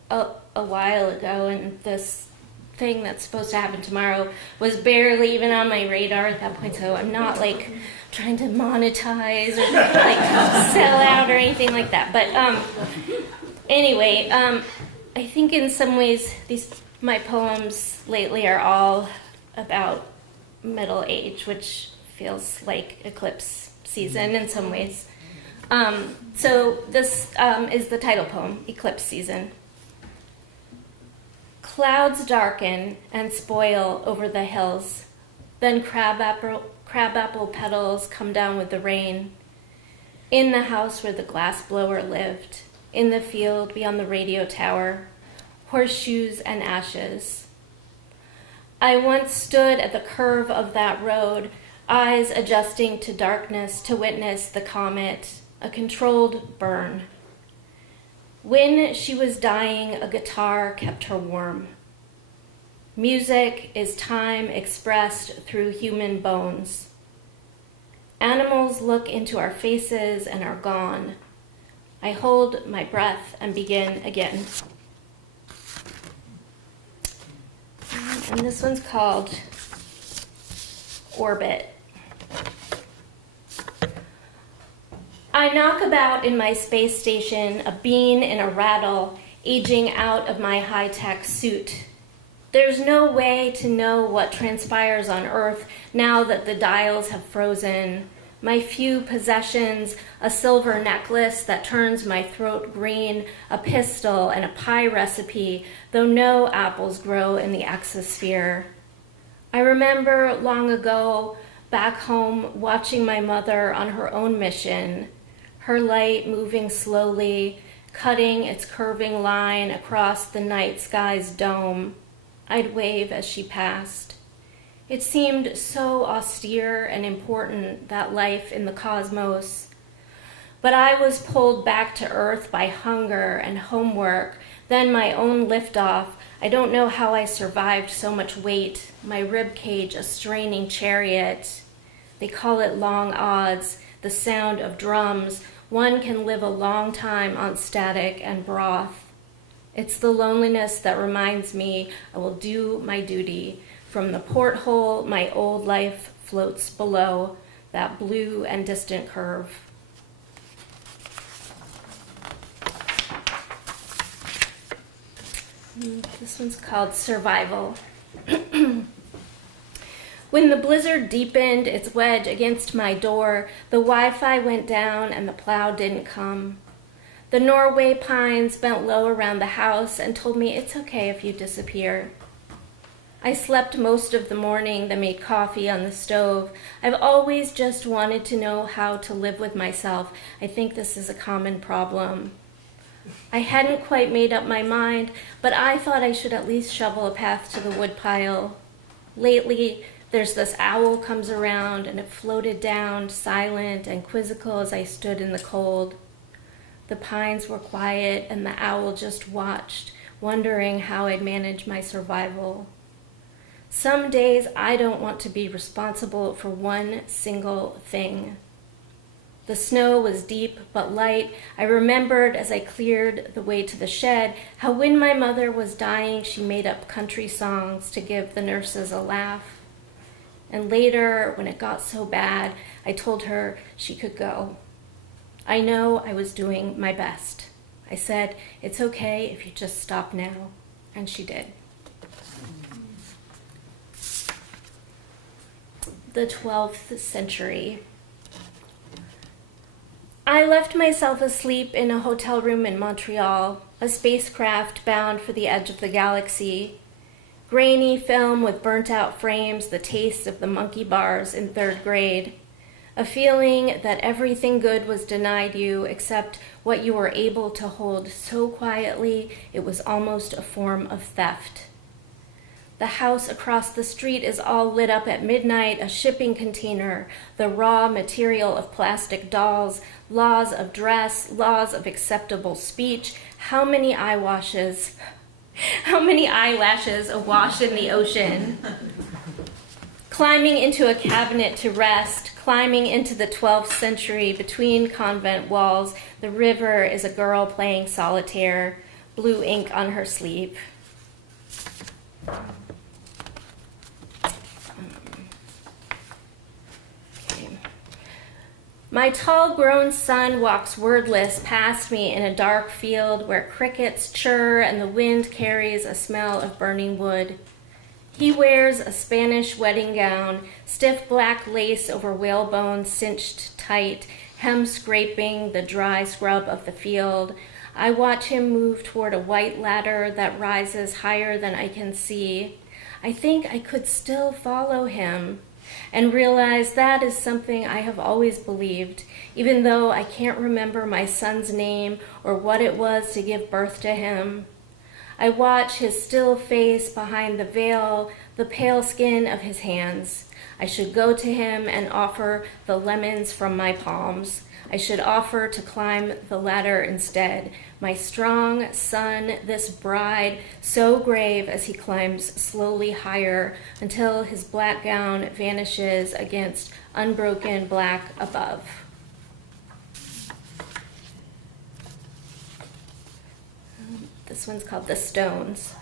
a while ago, and this thing that's supposed to happen tomorrow was barely even on my radar at that point, so I'm not trying to monetize or sell out or anything like that. But anyway, I think in some ways my poems lately are all about middle age, which feels like eclipse season in some ways. So this is the title poem, Eclipse Season. Clouds darken and spoil over the hills. Then crabapple petals come down with the rain. In the house where the glass blower lived, in the field beyond the radio tower, horseshoes and ashes. I once stood at the curve of that road, eyes adjusting to darkness to witness the comet, a controlled burn. When she was dying, a guitar kept her warm. Music is time expressed through human bones. Animals look into our faces and are gone. I hold my breath and begin again. And this one's called Orbit. I knock about in my space station, a bean in a rattle, aging out of my high-tech suit. There's no way to know what transpires on Earth now that the dials have frozen. My few possessions, a silver necklace that turns my throat green, a pistol, and a pie recipe, though no apples grow in the exosphere. I remember long ago, back home, watching my mother on her own mission, her light moving slowly, cutting its curving line across the night sky's dome. I'd wave as she passed. It seemed so austere and important, that life in the cosmos. But I was pulled back to Earth by hunger and homework, then my own liftoff. I don't know how I survived so much weight, my rib cage a straining chariot. They call it long odds, the sound of drums. One can live a long time on static and broth. It's the loneliness that reminds me I will do my duty. From the porthole, my old life floats below that blue and distant curve. This one's called Survival. When the blizzard deepened its wedge against my door, the Wi-Fi went down and the plow didn't come. The Norway pines bent low around the house and told me it's okay if you disappear. I slept most of the morning, then made coffee on the stove. I've always just wanted to know how to live with myself. I think this is a common problem. I hadn't quite made up my mind, but I thought I should at least shovel a path to the woodpile. Lately, there's this owl comes around, and it floated down, silent and quizzical as I stood in the cold. The pines were quiet, and the owl just watched, wondering how I'd manage my survival. Some days I don't want to be responsible for one single thing. The snow was deep but light. I remembered as I cleared the way to the shed how when my mother was dying, she made up country songs to give the nurses a laugh. And later, when it got so bad, I told her she could go. I know I was doing my best. I said, "It's okay if you just stop now." And she did. The 12th century. I left myself asleep in a hotel room in Montreal, a spacecraft bound for the edge of the galaxy. Grainy film with burnt-out frames, the taste of the monkey bars in 3rd grade. A feeling that everything good was denied you except what you were able to hold so quietly it was almost a form of theft. The house across the street is all lit up at midnight, a shipping container, the raw material of plastic dolls, laws of dress, laws of acceptable speech. How many eyelashes awash in the ocean? Climbing into a cabinet to rest, climbing into the 12th century between convent walls, the river is a girl playing solitaire, blue ink on her sleeve. My tall grown son walks wordless past me in a dark field where crickets chirr and the wind carries a smell of burning wood. He wears a Spanish wedding gown, stiff black lace over whalebone cinched tight, hem scraping the dry scrub of the field. I watch him move toward a white ladder that rises higher than I can see. I think I could still follow him, and realize that is something I have always believed, even though I can't remember my son's name or what it was to give birth to him. I watch his still face behind the veil, the pale skin of his hands. I should go to him and offer the lemons from my palms. I should offer to climb the ladder instead. My strong son, this bride, so grave as he climbs slowly higher until his black gown vanishes against unbroken black above. This one's called The Stones.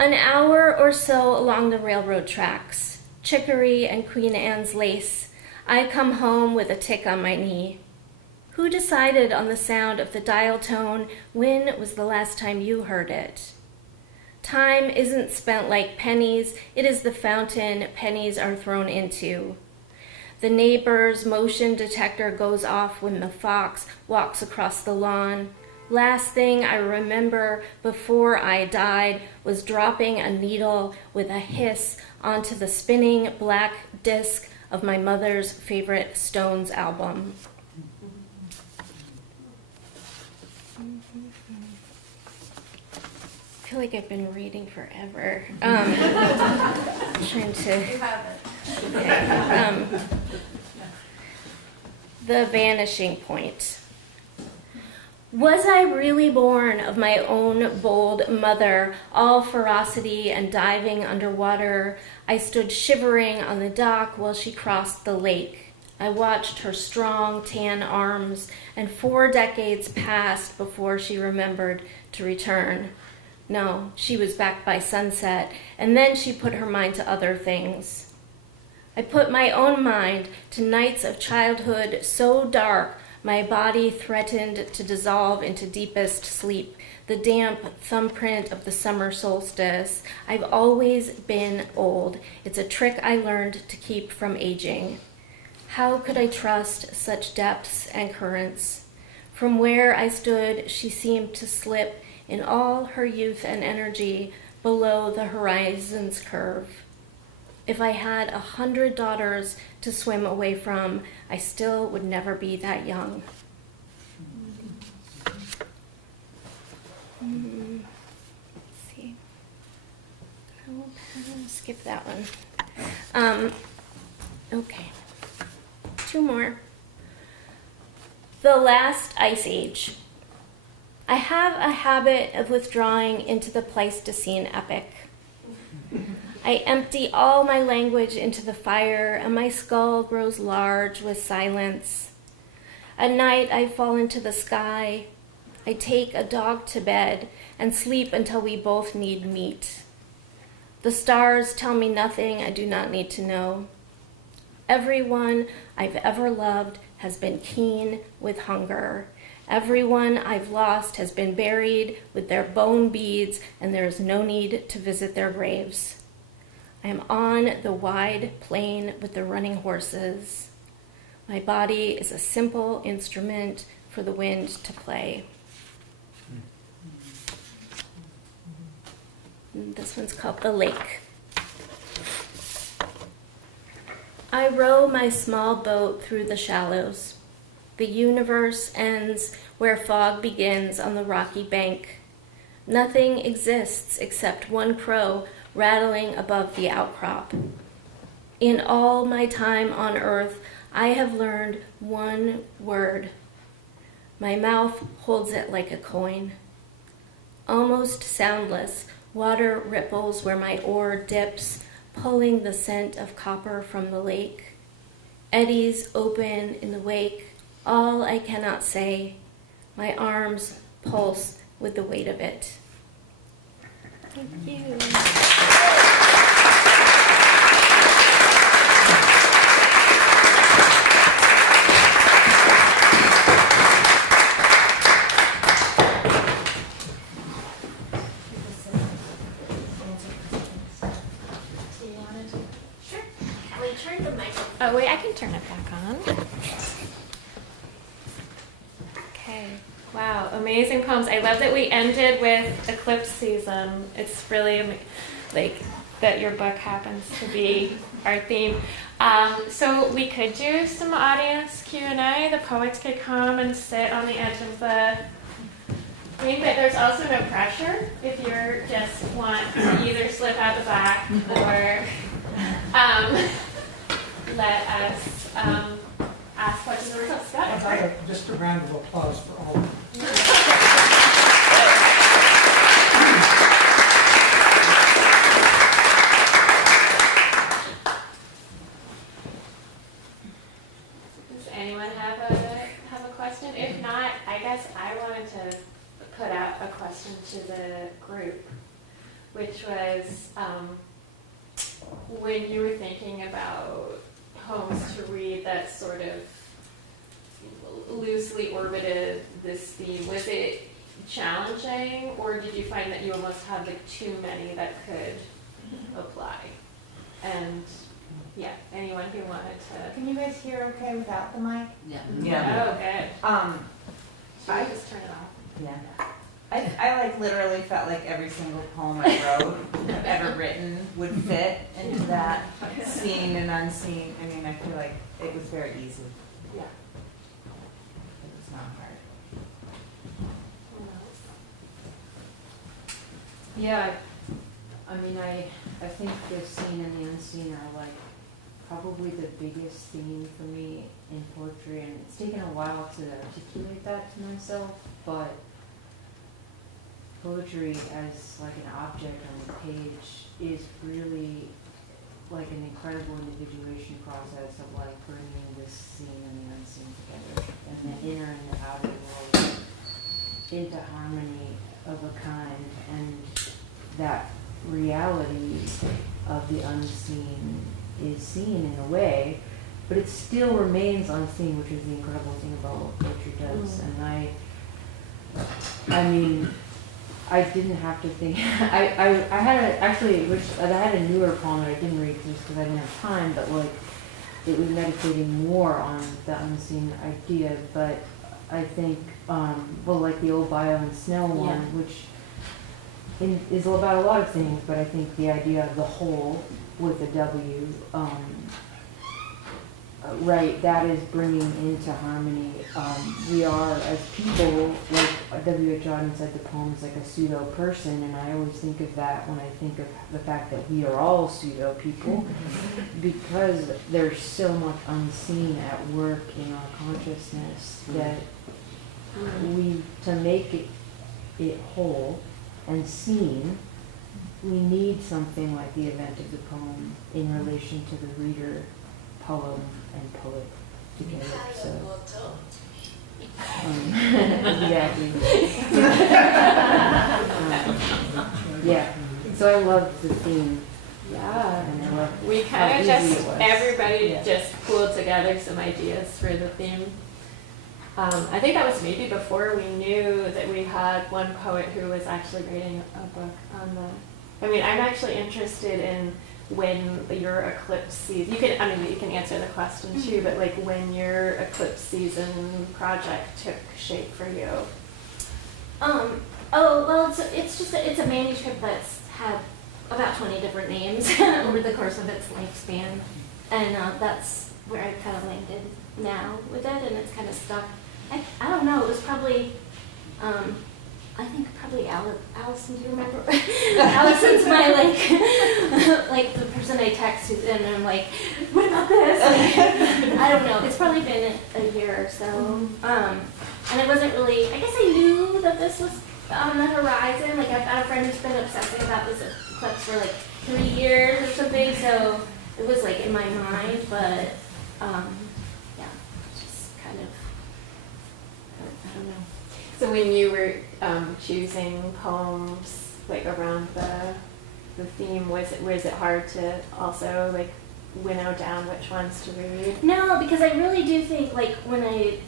An hour or so along the railroad tracks, chicory and Queen Anne's lace, I come home with a tick on my knee. Who decided on the sound of the dial tone? When was the last time you heard it? Time isn't spent like pennies. It is the fountain pennies are thrown into. The neighbor's motion detector goes off when the fox walks across the lawn. Last thing I remember before I died was dropping a needle with a hiss onto the spinning black disc of my mother's favorite Stones album. I feel like I've been reading forever. Trying to. You have it. Okay. The vanishing point. Was I really born of my own bold mother, all ferocity and diving underwater? I stood shivering on the dock while she crossed the lake. I watched her strong tan arms, and 4 decades passed before she remembered to return. No, she was back by sunset, and then she put her mind to other things. I put my own mind to nights of childhood so dark My body threatened to dissolve into deepest sleep, the damp thumbprint of the summer solstice. I've always been old. It's a trick I learned to keep from aging. How could I trust such depths and currents? From where I stood, she seemed to slip in all her youth and energy below the horizon's curve. If I had 100 daughters to swim away from, I still would never be that young. Let's see. I'll skip that one. Okay. 2 more. The last ice age. I have a habit of withdrawing into the Pleistocene epoch. I empty all my language into the fire, and my skull grows large with silence. At night, I fall into the sky. I take a dog to bed and sleep until we both need meat. The stars tell me nothing I do not need to know. Everyone I've ever loved has been keen with hunger. Everyone I've lost has been buried with their bone beads, and there is no need to visit their graves. I am on the wide plain with the running horses. My body is a simple instrument for the wind to play. And this one's called The Lake. I row my small boat through the shallows. The universe ends where fog begins on the rocky bank. Nothing exists except one crow rattling above the outcrop. In all my time on earth, I have learned one word. My mouth holds it like a coin. Almost soundless, water ripples where my oar dips, pulling the scent of copper from the lake. Eddies open in the wake, all I cannot say. My arms pulse with the weight of it. Thank you. Oh, wait, I can turn it back on. Okay. Wow, amazing poems. I love that we ended with eclipse season. It's really like that your book happens to be our theme. So we could do some audience Q&A. The poets could come and sit on the edge of the thing, but there's also no pressure if you just want to either slip out the back or let us ask questions or results. Scott, Just a round of applause for all of you. Does anyone have a question? If not, I guess I wanted to put out a question to the group, which was when you were thinking about poems to read that sort of loosely orbited this theme, was it challenging, or did you find that you almost had like too many that could apply? And yeah, anyone who wanted to. Can you guys hear okay without the mic? Yeah. Oh, good. Should I just turn it off? Yeah. I like literally felt like every single poem I wrote, I've ever written, would fit into that seen and unseen. I mean, I feel like it was very easy. Yeah. It was not hard. Yeah, I mean, I think the seen and the unseen are like probably the biggest theme for me in poetry, and it's taken a while to articulate that to myself, but poetry as like an object on the page is really like an incredible individuation process of like bringing this seen and the unseen together, and the inner and the outer world into harmony of a kind, and that reality of the unseen is seen in a way, but it still remains unseen, which is the incredible thing about what poetry does. And I mean, I didn't have to think. I had a newer poem that I didn't read just because I didn't have time, but like it was meditating more on the unseen idea. But I think, well, like the old Bio and Snell one, which is about a lot of things, but I think the idea of the whole with a W, right, that is bringing into harmony. We are, as people, like W.H. Auden said, the poem is like a pseudo-person, and I always think of that when I think of the fact that we are all pseudo-people, because there's so much unseen at work in our consciousness that to make it whole and seen, we need something like the event of the poem in relation to the reader, poem, and poet together. So, exactly. Yeah. So I love the theme. Yeah. And I love We how kind of easy just, it was. everybody Yeah. just pulled together some ideas for the theme. I think that was maybe before we knew that we had one poet who was actually writing a book on the, I mean, I'm actually interested in when your eclipse season, you can answer the question too, but like when your eclipse season project took shape for you. Oh, well, it's a manuscript that's had about 20 different names over the course of its lifespan. And that's where I kind of landed now with it, and it's kind of stuck. I don't know, it was probably, I think probably Allison, do you remember? Allison's my, like the person I text and I'm like, what about this? Like, I don't know, it's probably been a year or so. And it wasn't really, I guess I knew that this was on the horizon. Like I've got a friend who's been obsessing about this eclipse for like 3 years or something, so it was like in my mind, but yeah, just kind of, I don't know. So when you were choosing poems like around the theme, was it hard to also like winnow down which ones to read? No, because I really do think like when I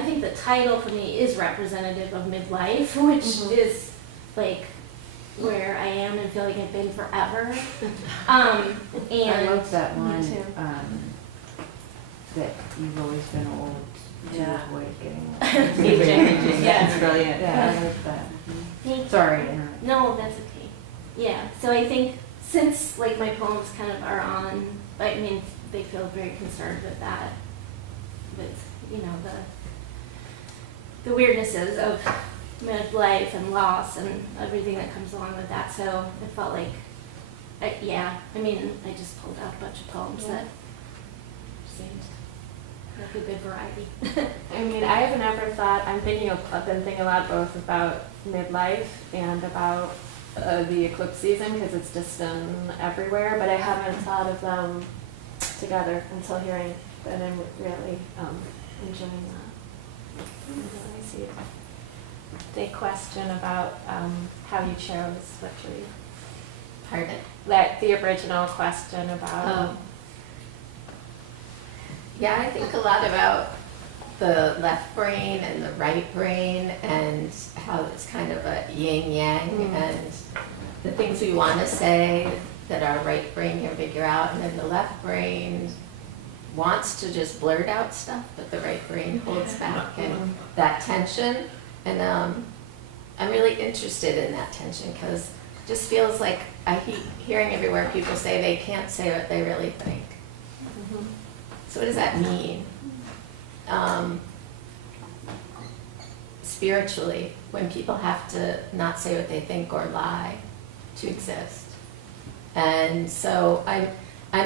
think the title for me is representative of midlife, which is like where I am and feel like I've been forever. And I love that me one, too. that you've always been old to Yeah. avoid getting old. Aging. Yeah. That's brilliant. Yeah, I like that. Thank Sorry. No, that's okay. Yeah, so I think since like my poems kind of are on, I mean, they feel very concerned with that, with, you know, the weirdnesses of midlife and loss and everything that comes along with that. So it felt like, I mean, I just pulled out a bunch of poems that seemed like a good variety. I mean, I have never thought, I've been thinking a lot both about midlife and about the eclipse season because it's just everywhere, but I haven't thought of them together until hearing that. I'm really enjoying that. I see the question about how you chose what to read. Pardon? Like the original question about. Yeah, I think a lot about the left brain and the right brain and how it's kind of a yin-yang and the things we want to say that our right brain can figure out, and then the left brain wants to just blurt out stuff, but the right brain holds back, and that tension. And I'm really interested in that tension because it just feels like I keep hearing everywhere people say they can't say what they really think. So what does that mean? Spiritually, when people have to not say what they think or lie to exist. And so I'm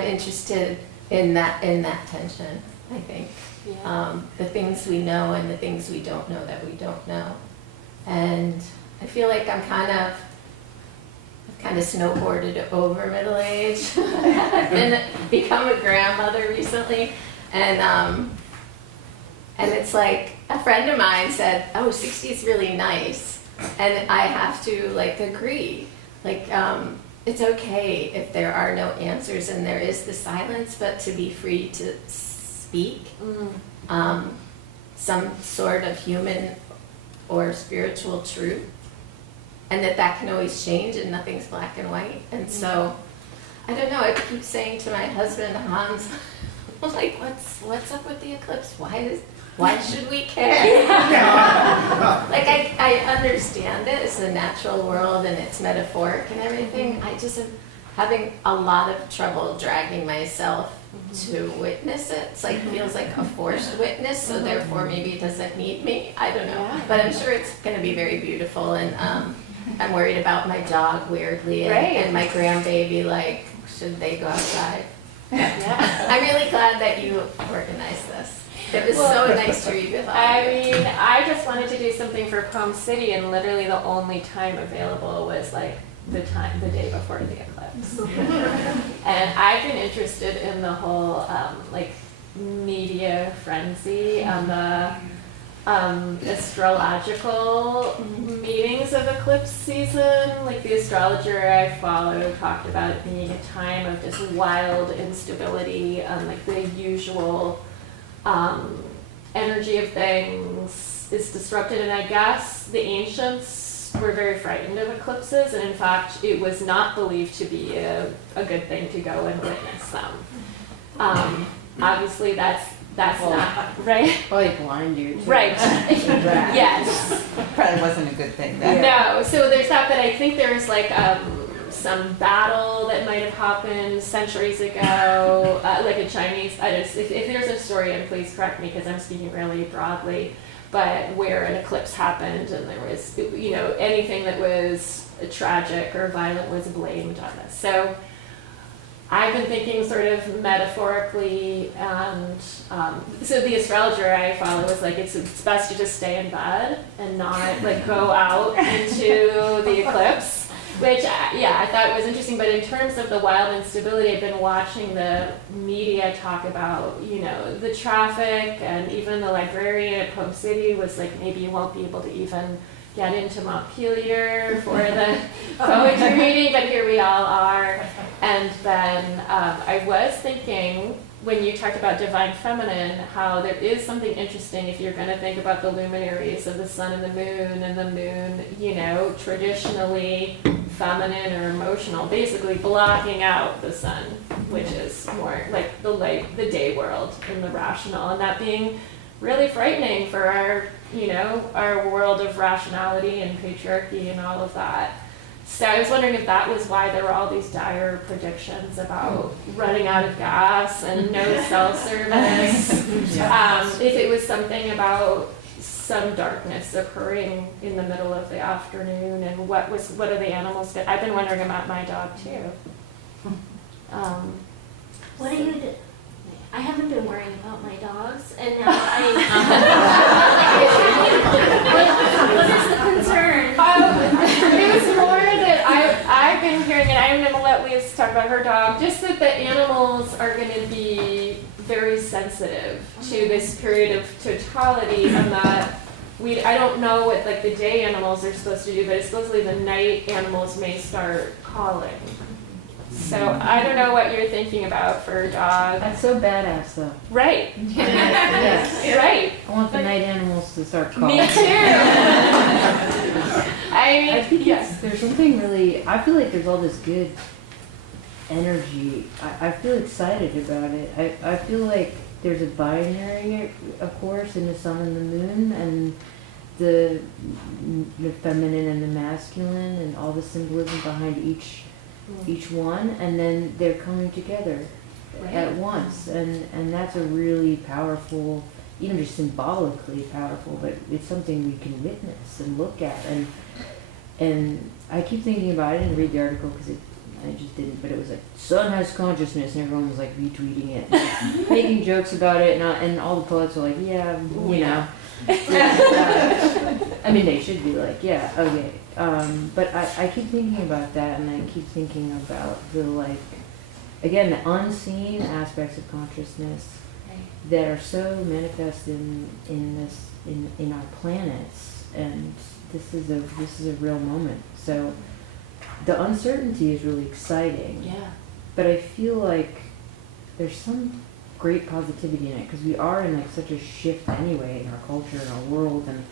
interested in that tension, I think. Yeah. The things we know and the things we don't know that we don't know. And I feel like I've kind of snowboarded over middle age. I've become a grandmother recently, and it's like a friend of mine said, "Oh, 60 is really nice," and I have to like agree. Like it's okay if there are no answers and there is the silence, but to be free to speak some sort of human or spiritual truth, and that can always change and nothing's black and white. And so, I don't know, I keep saying to my husband, Hans, like, what's up with the eclipse? Why should we care? Like, I understand it, it's the natural world and it's metaphoric and everything. I just am having a lot of trouble dragging myself to witness it. It's like, feels like a forced witness, so therefore maybe it doesn't need me. I don't know. But I'm sure it's going to be very beautiful, and I'm worried about my dog, weirdly, and my grandbaby, like, should they go outside? I'm really glad that you organized this. It was so nice to read with all I of you. mean, I just wanted to do something for PoemCity, and literally the only time available was like the day before the eclipse. And I've been interested in the whole like media frenzy and the astrological meetings of eclipse season. Like, the astrologer I follow talked about it being a time of just wild instability and like the usual energy of things is disrupted. And I guess the ancients were very frightened of eclipses, and in fact it was not believed to be a good thing to go and witness them. Obviously that's not right. Probably blind you. Too. Right. Yes. Probably wasn't a good thing then. No. So there's that, but I think there's like some battle that might have happened centuries ago, like a Chinese. If there's a story, and please correct me because I'm speaking really broadly, but where an eclipse happened and there was, anything that was tragic or violent was blamed on this. So I've been thinking sort of metaphorically, and so the astrologer I follow is like, it's best to just stay in bed and not like go out into the eclipse. Which, I thought was interesting, but in terms of the wild instability, I've been watching the media talk about, the traffic, and even the librarian at PoemCity was like, maybe you won't be able to even get into Montpelier for the poetry reading, but here we all are. And then I was thinking, when you talked about divine feminine, how there is something interesting if you're going to think about the luminaries of the sun and the moon, traditionally feminine or emotional, basically blocking out the sun, which is more like the light, the day world and the rational, and that being really frightening for our world of rationality and patriarchy and all of that. So I was wondering if that was why there were all these dire predictions about running out of gas and no cell service. If it was something about some darkness occurring in the middle of the afternoon, and what are the animals? I've been wondering about my dog too. What do you do? I haven't been worrying about my dogs, and now what is the concern? It was more that I've been hearing, and I'm going to let Liz talk about her dog, just that the animals are going to be very sensitive to this period of totality, and that I don't know what like the day animals are supposed to do, but supposedly the night animals may start calling. So I don't know what you're thinking about for a dog. That's so badass, though. Right. Yes. Right. I want the night animals to start calling. Me too. I think there's something really. I feel like there's all this good energy. I feel excited about it. I feel like there's a binary, of course, in the sun and the moon, and the feminine and the masculine, and all the symbolism behind each one, and then they're coming together at once, and that's a really powerful, even just symbolically powerful, but it's something we can witness and look at, and I keep thinking about it. I didn't read the article because I just didn't, but it was like, sun has consciousness, and everyone was like retweeting it, and making jokes about it, and all the poets were like, yeah, you know. I mean, they should be like, yeah, okay. But I keep thinking about that, and I keep thinking about the, like, again, the unseen aspects of consciousness that are so manifest in our planets, and this is a real moment. So the uncertainty is really exciting. Yeah. But I feel like there's some great positivity in it because we are in like such a shift anyway in our culture and our world, and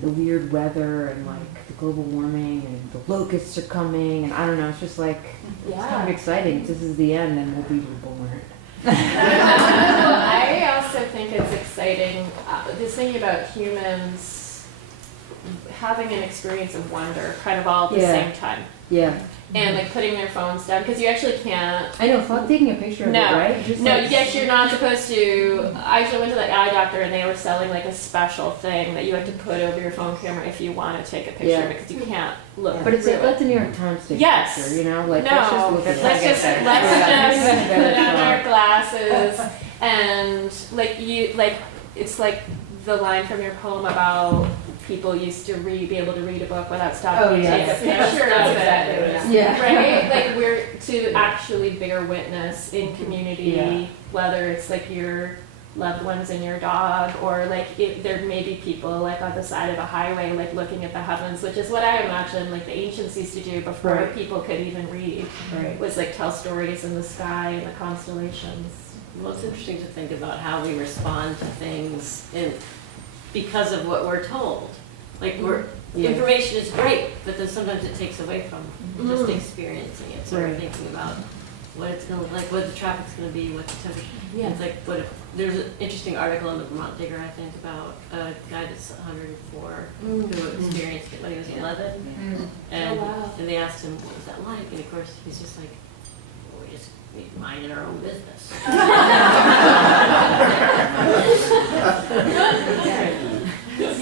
the weird weather and like the global warming and the locusts are coming, and I don't know, it's just like it's kind of exciting. This is the end and we'll be reborn. I also think it's exciting, just thinking about humans having an experience of wonder kind of all at the same time. Yeah. And like putting their phones down, because you actually can't. I know, fuck taking a picture of No. it, right? Just No, like, yes, you're not supposed to. I actually went to the eye doctor and they were selling like a special thing that you had to put over your phone camera if you want to take a picture Yeah. because you can't look. But it's through like, it. let the New York Times take Yes. a picture, you know? Like, No, let's just look at it. let's just put on our glasses and like it's like the line from your poem about people used to be able to read a book without stopping to take a picture of it. Yeah. Right? Like we're to actually bear witness in community, whether it's like your loved ones and your dog, or like there may be people like on the side of a highway like looking at the heavens, which is what I imagine like the ancients used to do before people could even read. Right. Was like tell stories in the sky and the constellations. Well, it's interesting to think about how we respond to things because of what we're told. Like information is great, but then sometimes it takes away from just experiencing it. So we're thinking about what it's going to look like, what the traffic's going to be, what the temperature. Yeah. It's like what if there's an interesting article in the Vermont Digger, I think, about a guy that's 104 who experienced it when he was 11, and and they asked him what was that like, and of course he's just like, well, we're just minding our own business.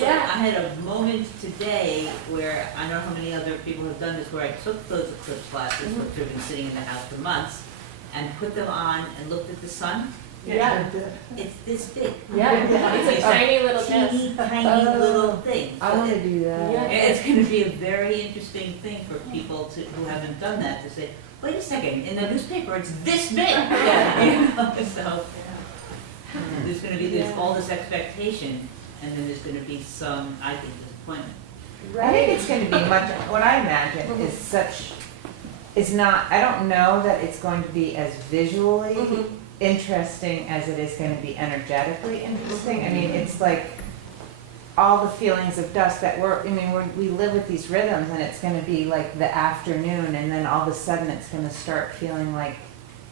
I had a moment today where I don't know how many other people have done this, where I took those eclipse glasses, which have been sitting in the house for months, and put them on and looked at the sun. Yeah. It's this big. It's a tiny little teeny tiny little thing. I want to do that. Yeah. It's going to be a very interesting thing for people who haven't done that to say, wait a second, in the newspaper it's this big. So there's going to be all this expectation, and then there's going to be some, I think, disappointment. I think it's going to be much, what I imagine is not, I don't know that it's going to be as visually interesting as it is going to be energetically interesting. I mean, it's like all the feelings of dusk that we live with these rhythms, and it's going to be like the afternoon, and then all of a sudden it's going to start feeling like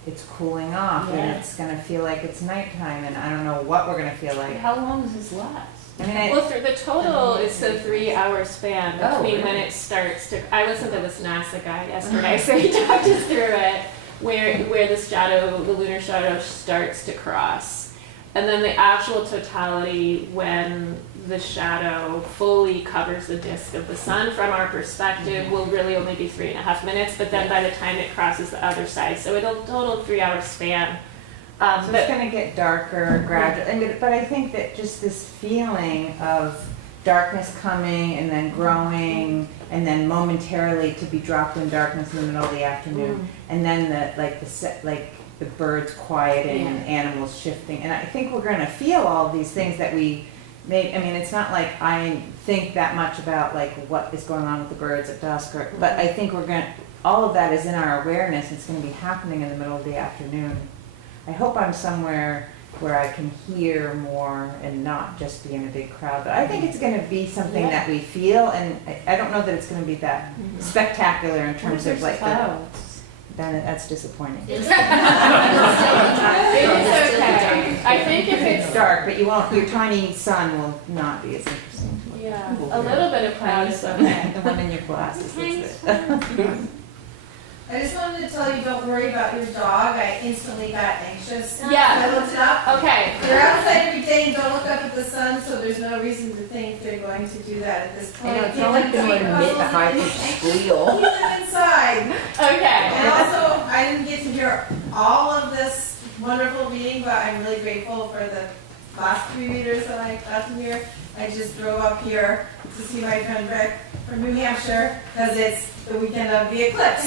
it's cooling off, and it's going to feel like it's nighttime, and I don't know what we're going to feel like. How long does this last? I mean, Well, the total is a 3-hour span between when it starts to. I listened to this NASA guy yesterday, so he talked us through it, where the lunar shadow starts to cross, and then the actual totality when the shadow fully covers the disk of the sun from our perspective will really only be 3.5 minutes, but then by the time it crosses the other side, so it'll total 3-hour span. So it's going to get darker gradually, but I think that just this feeling of darkness coming and then growing and then momentarily to be dropped in darkness in the middle of the afternoon, and then the birds quieting and animals shifting, and I think we're going to feel all these things that we made. I mean, it's not like I think that much about like what is going on with the birds at dusk, but I think all of that is in our awareness. It's going to be happening in the middle of the afternoon. I hope I'm somewhere where I can hear more and not just be in a big crowd. But I think it's going to be something that we feel, and I don't know that it's going to be that spectacular in terms of like clouds. Then that's disappointing. It is okay. I think if It's dark, but your tiny sun will not be as interesting. a little bit of cloud is okay. The one in your glasses. That's it. I just wanted to tell you, don't worry about your dog. I instantly got anxious. Yeah. I looked it up. Okay. They're outside every day and don't look up at the sun, so there's no reason to think they're going to do that at this point. It's not like they want to emit a high-pitched squeal. Keep them inside. Okay. And also, I didn't get to hear all of this wonderful reading, but I'm really grateful for the last 3 readers that I got to hear. I just drove up here to see my friend Rick from New Hampshire because it's the weekend of the eclipse.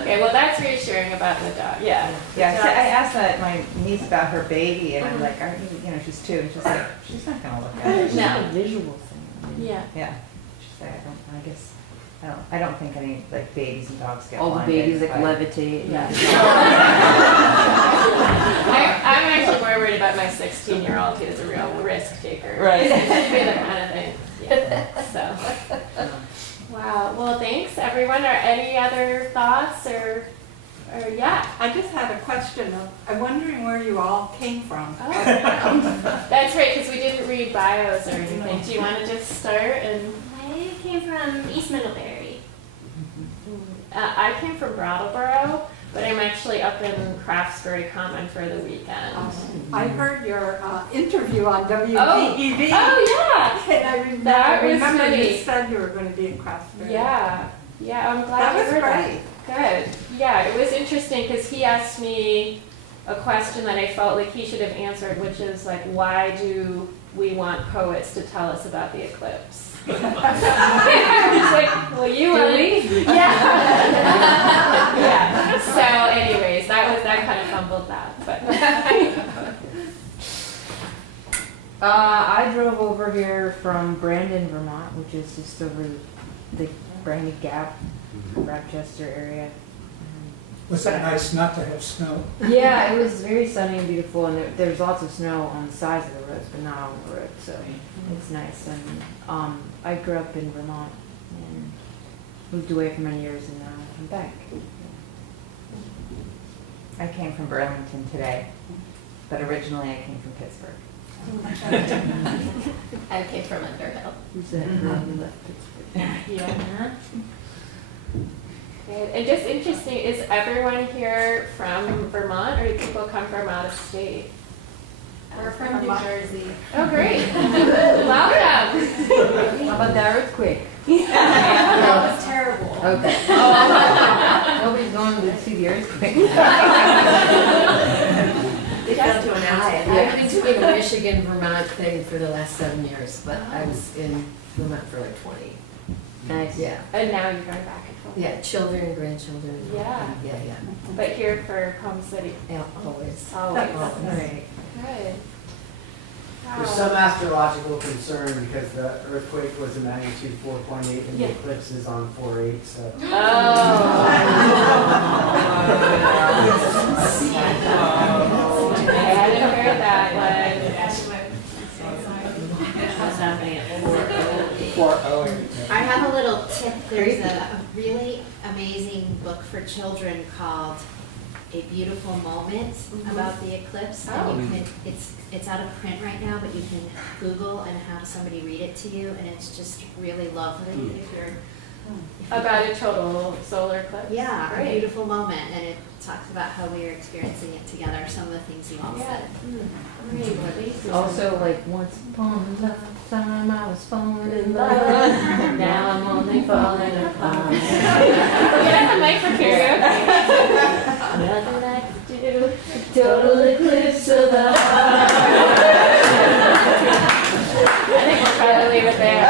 Okay, well that's reassuring about the dog. Yeah. Yeah, so I asked my niece about her baby, and I'm like, aren't you, she's 2, and she's like, she's not going to look at it. No. A visual thing. Yeah. Yeah. She's like, I guess I don't think any like babies and dogs get All the blinded. babies like but- levitate. Yeah. I'm actually more worried about my 16-year-old who's a real risk taker. Right. It should be the kind of thing. Yeah. So. Wow. Well, thanks everyone. Are any other thoughts or yeah? I just had a question. I'm wondering where you all came from. Oh, that's right, because we didn't read bios or anything. Do you want to just start? And I came from East Middlebury. I came from Brattleboro, but I'm actually up in Craftsbury Common for the weekend. I heard your interview on WDEV. Oh yeah. And I remember you said you were going to be in Craftsbury. Yeah. Yeah, I'm glad That you was heard great. that. Good. Yeah, it was interesting because he asked me a question that I felt like he should have answered, which is like, why do we want poets to tell us about the eclipse? It's like, well, you want me? Yeah. Yeah. So, anyways, that kind of fumbled that, but. I drove over here from Brandon, Vermont, which is just over the Brandon Gap, Rochester area. Was it nice not to have snow? Yeah, it was very sunny and beautiful, and there's lots of snow on the sides of the roads, but not on the road, so it's nice. And I grew up in Vermont and moved away for many years, and now I'm back. I came from Burlington today, but originally I came from Pittsburgh. I came from Underhill. Who's that girl who left Pittsburgh? Yeah. Good. And just interesting, is everyone here from Vermont, or do people come from out of state? We're from New Jersey. Oh, great. Welcome. How about that earthquake? That was terrible. Okay. Nobody's going to see the earthquake. It fell to an eye. I've been doing a Michigan-Vermont thing for the last 7 years, but I was in Vermont for like 20. Nice. Yeah. And now you're going back and forth. Yeah, children, grandchildren. Yeah. Yeah. But here for PoemCity. Yeah, always. Always. Right. Good. Wow. There's some astrological concern because the earthquake was a magnitude 4.8 and Yeah. the eclipse is on 4.8, so. Oh. I hadn't heard that one. What's happening at 4.08. I have a little tip. There's a really amazing book for children called A Beautiful Moment about the eclipse. And you can, it's out of print right now, but you can Google and have somebody read it to you, and it's just really lovely if you're About a total solar eclipse? yeah, Great. a beautiful moment, and it talks about how we are experiencing it together, some of the things you all Yeah. said. Great. Also, like, once upon a lifetime I was falling in love. Now I'm only falling apart. Yeah, the mic for karaoke. Nothing I can do. Total eclipse of the heart. I think we'll probably leave it there.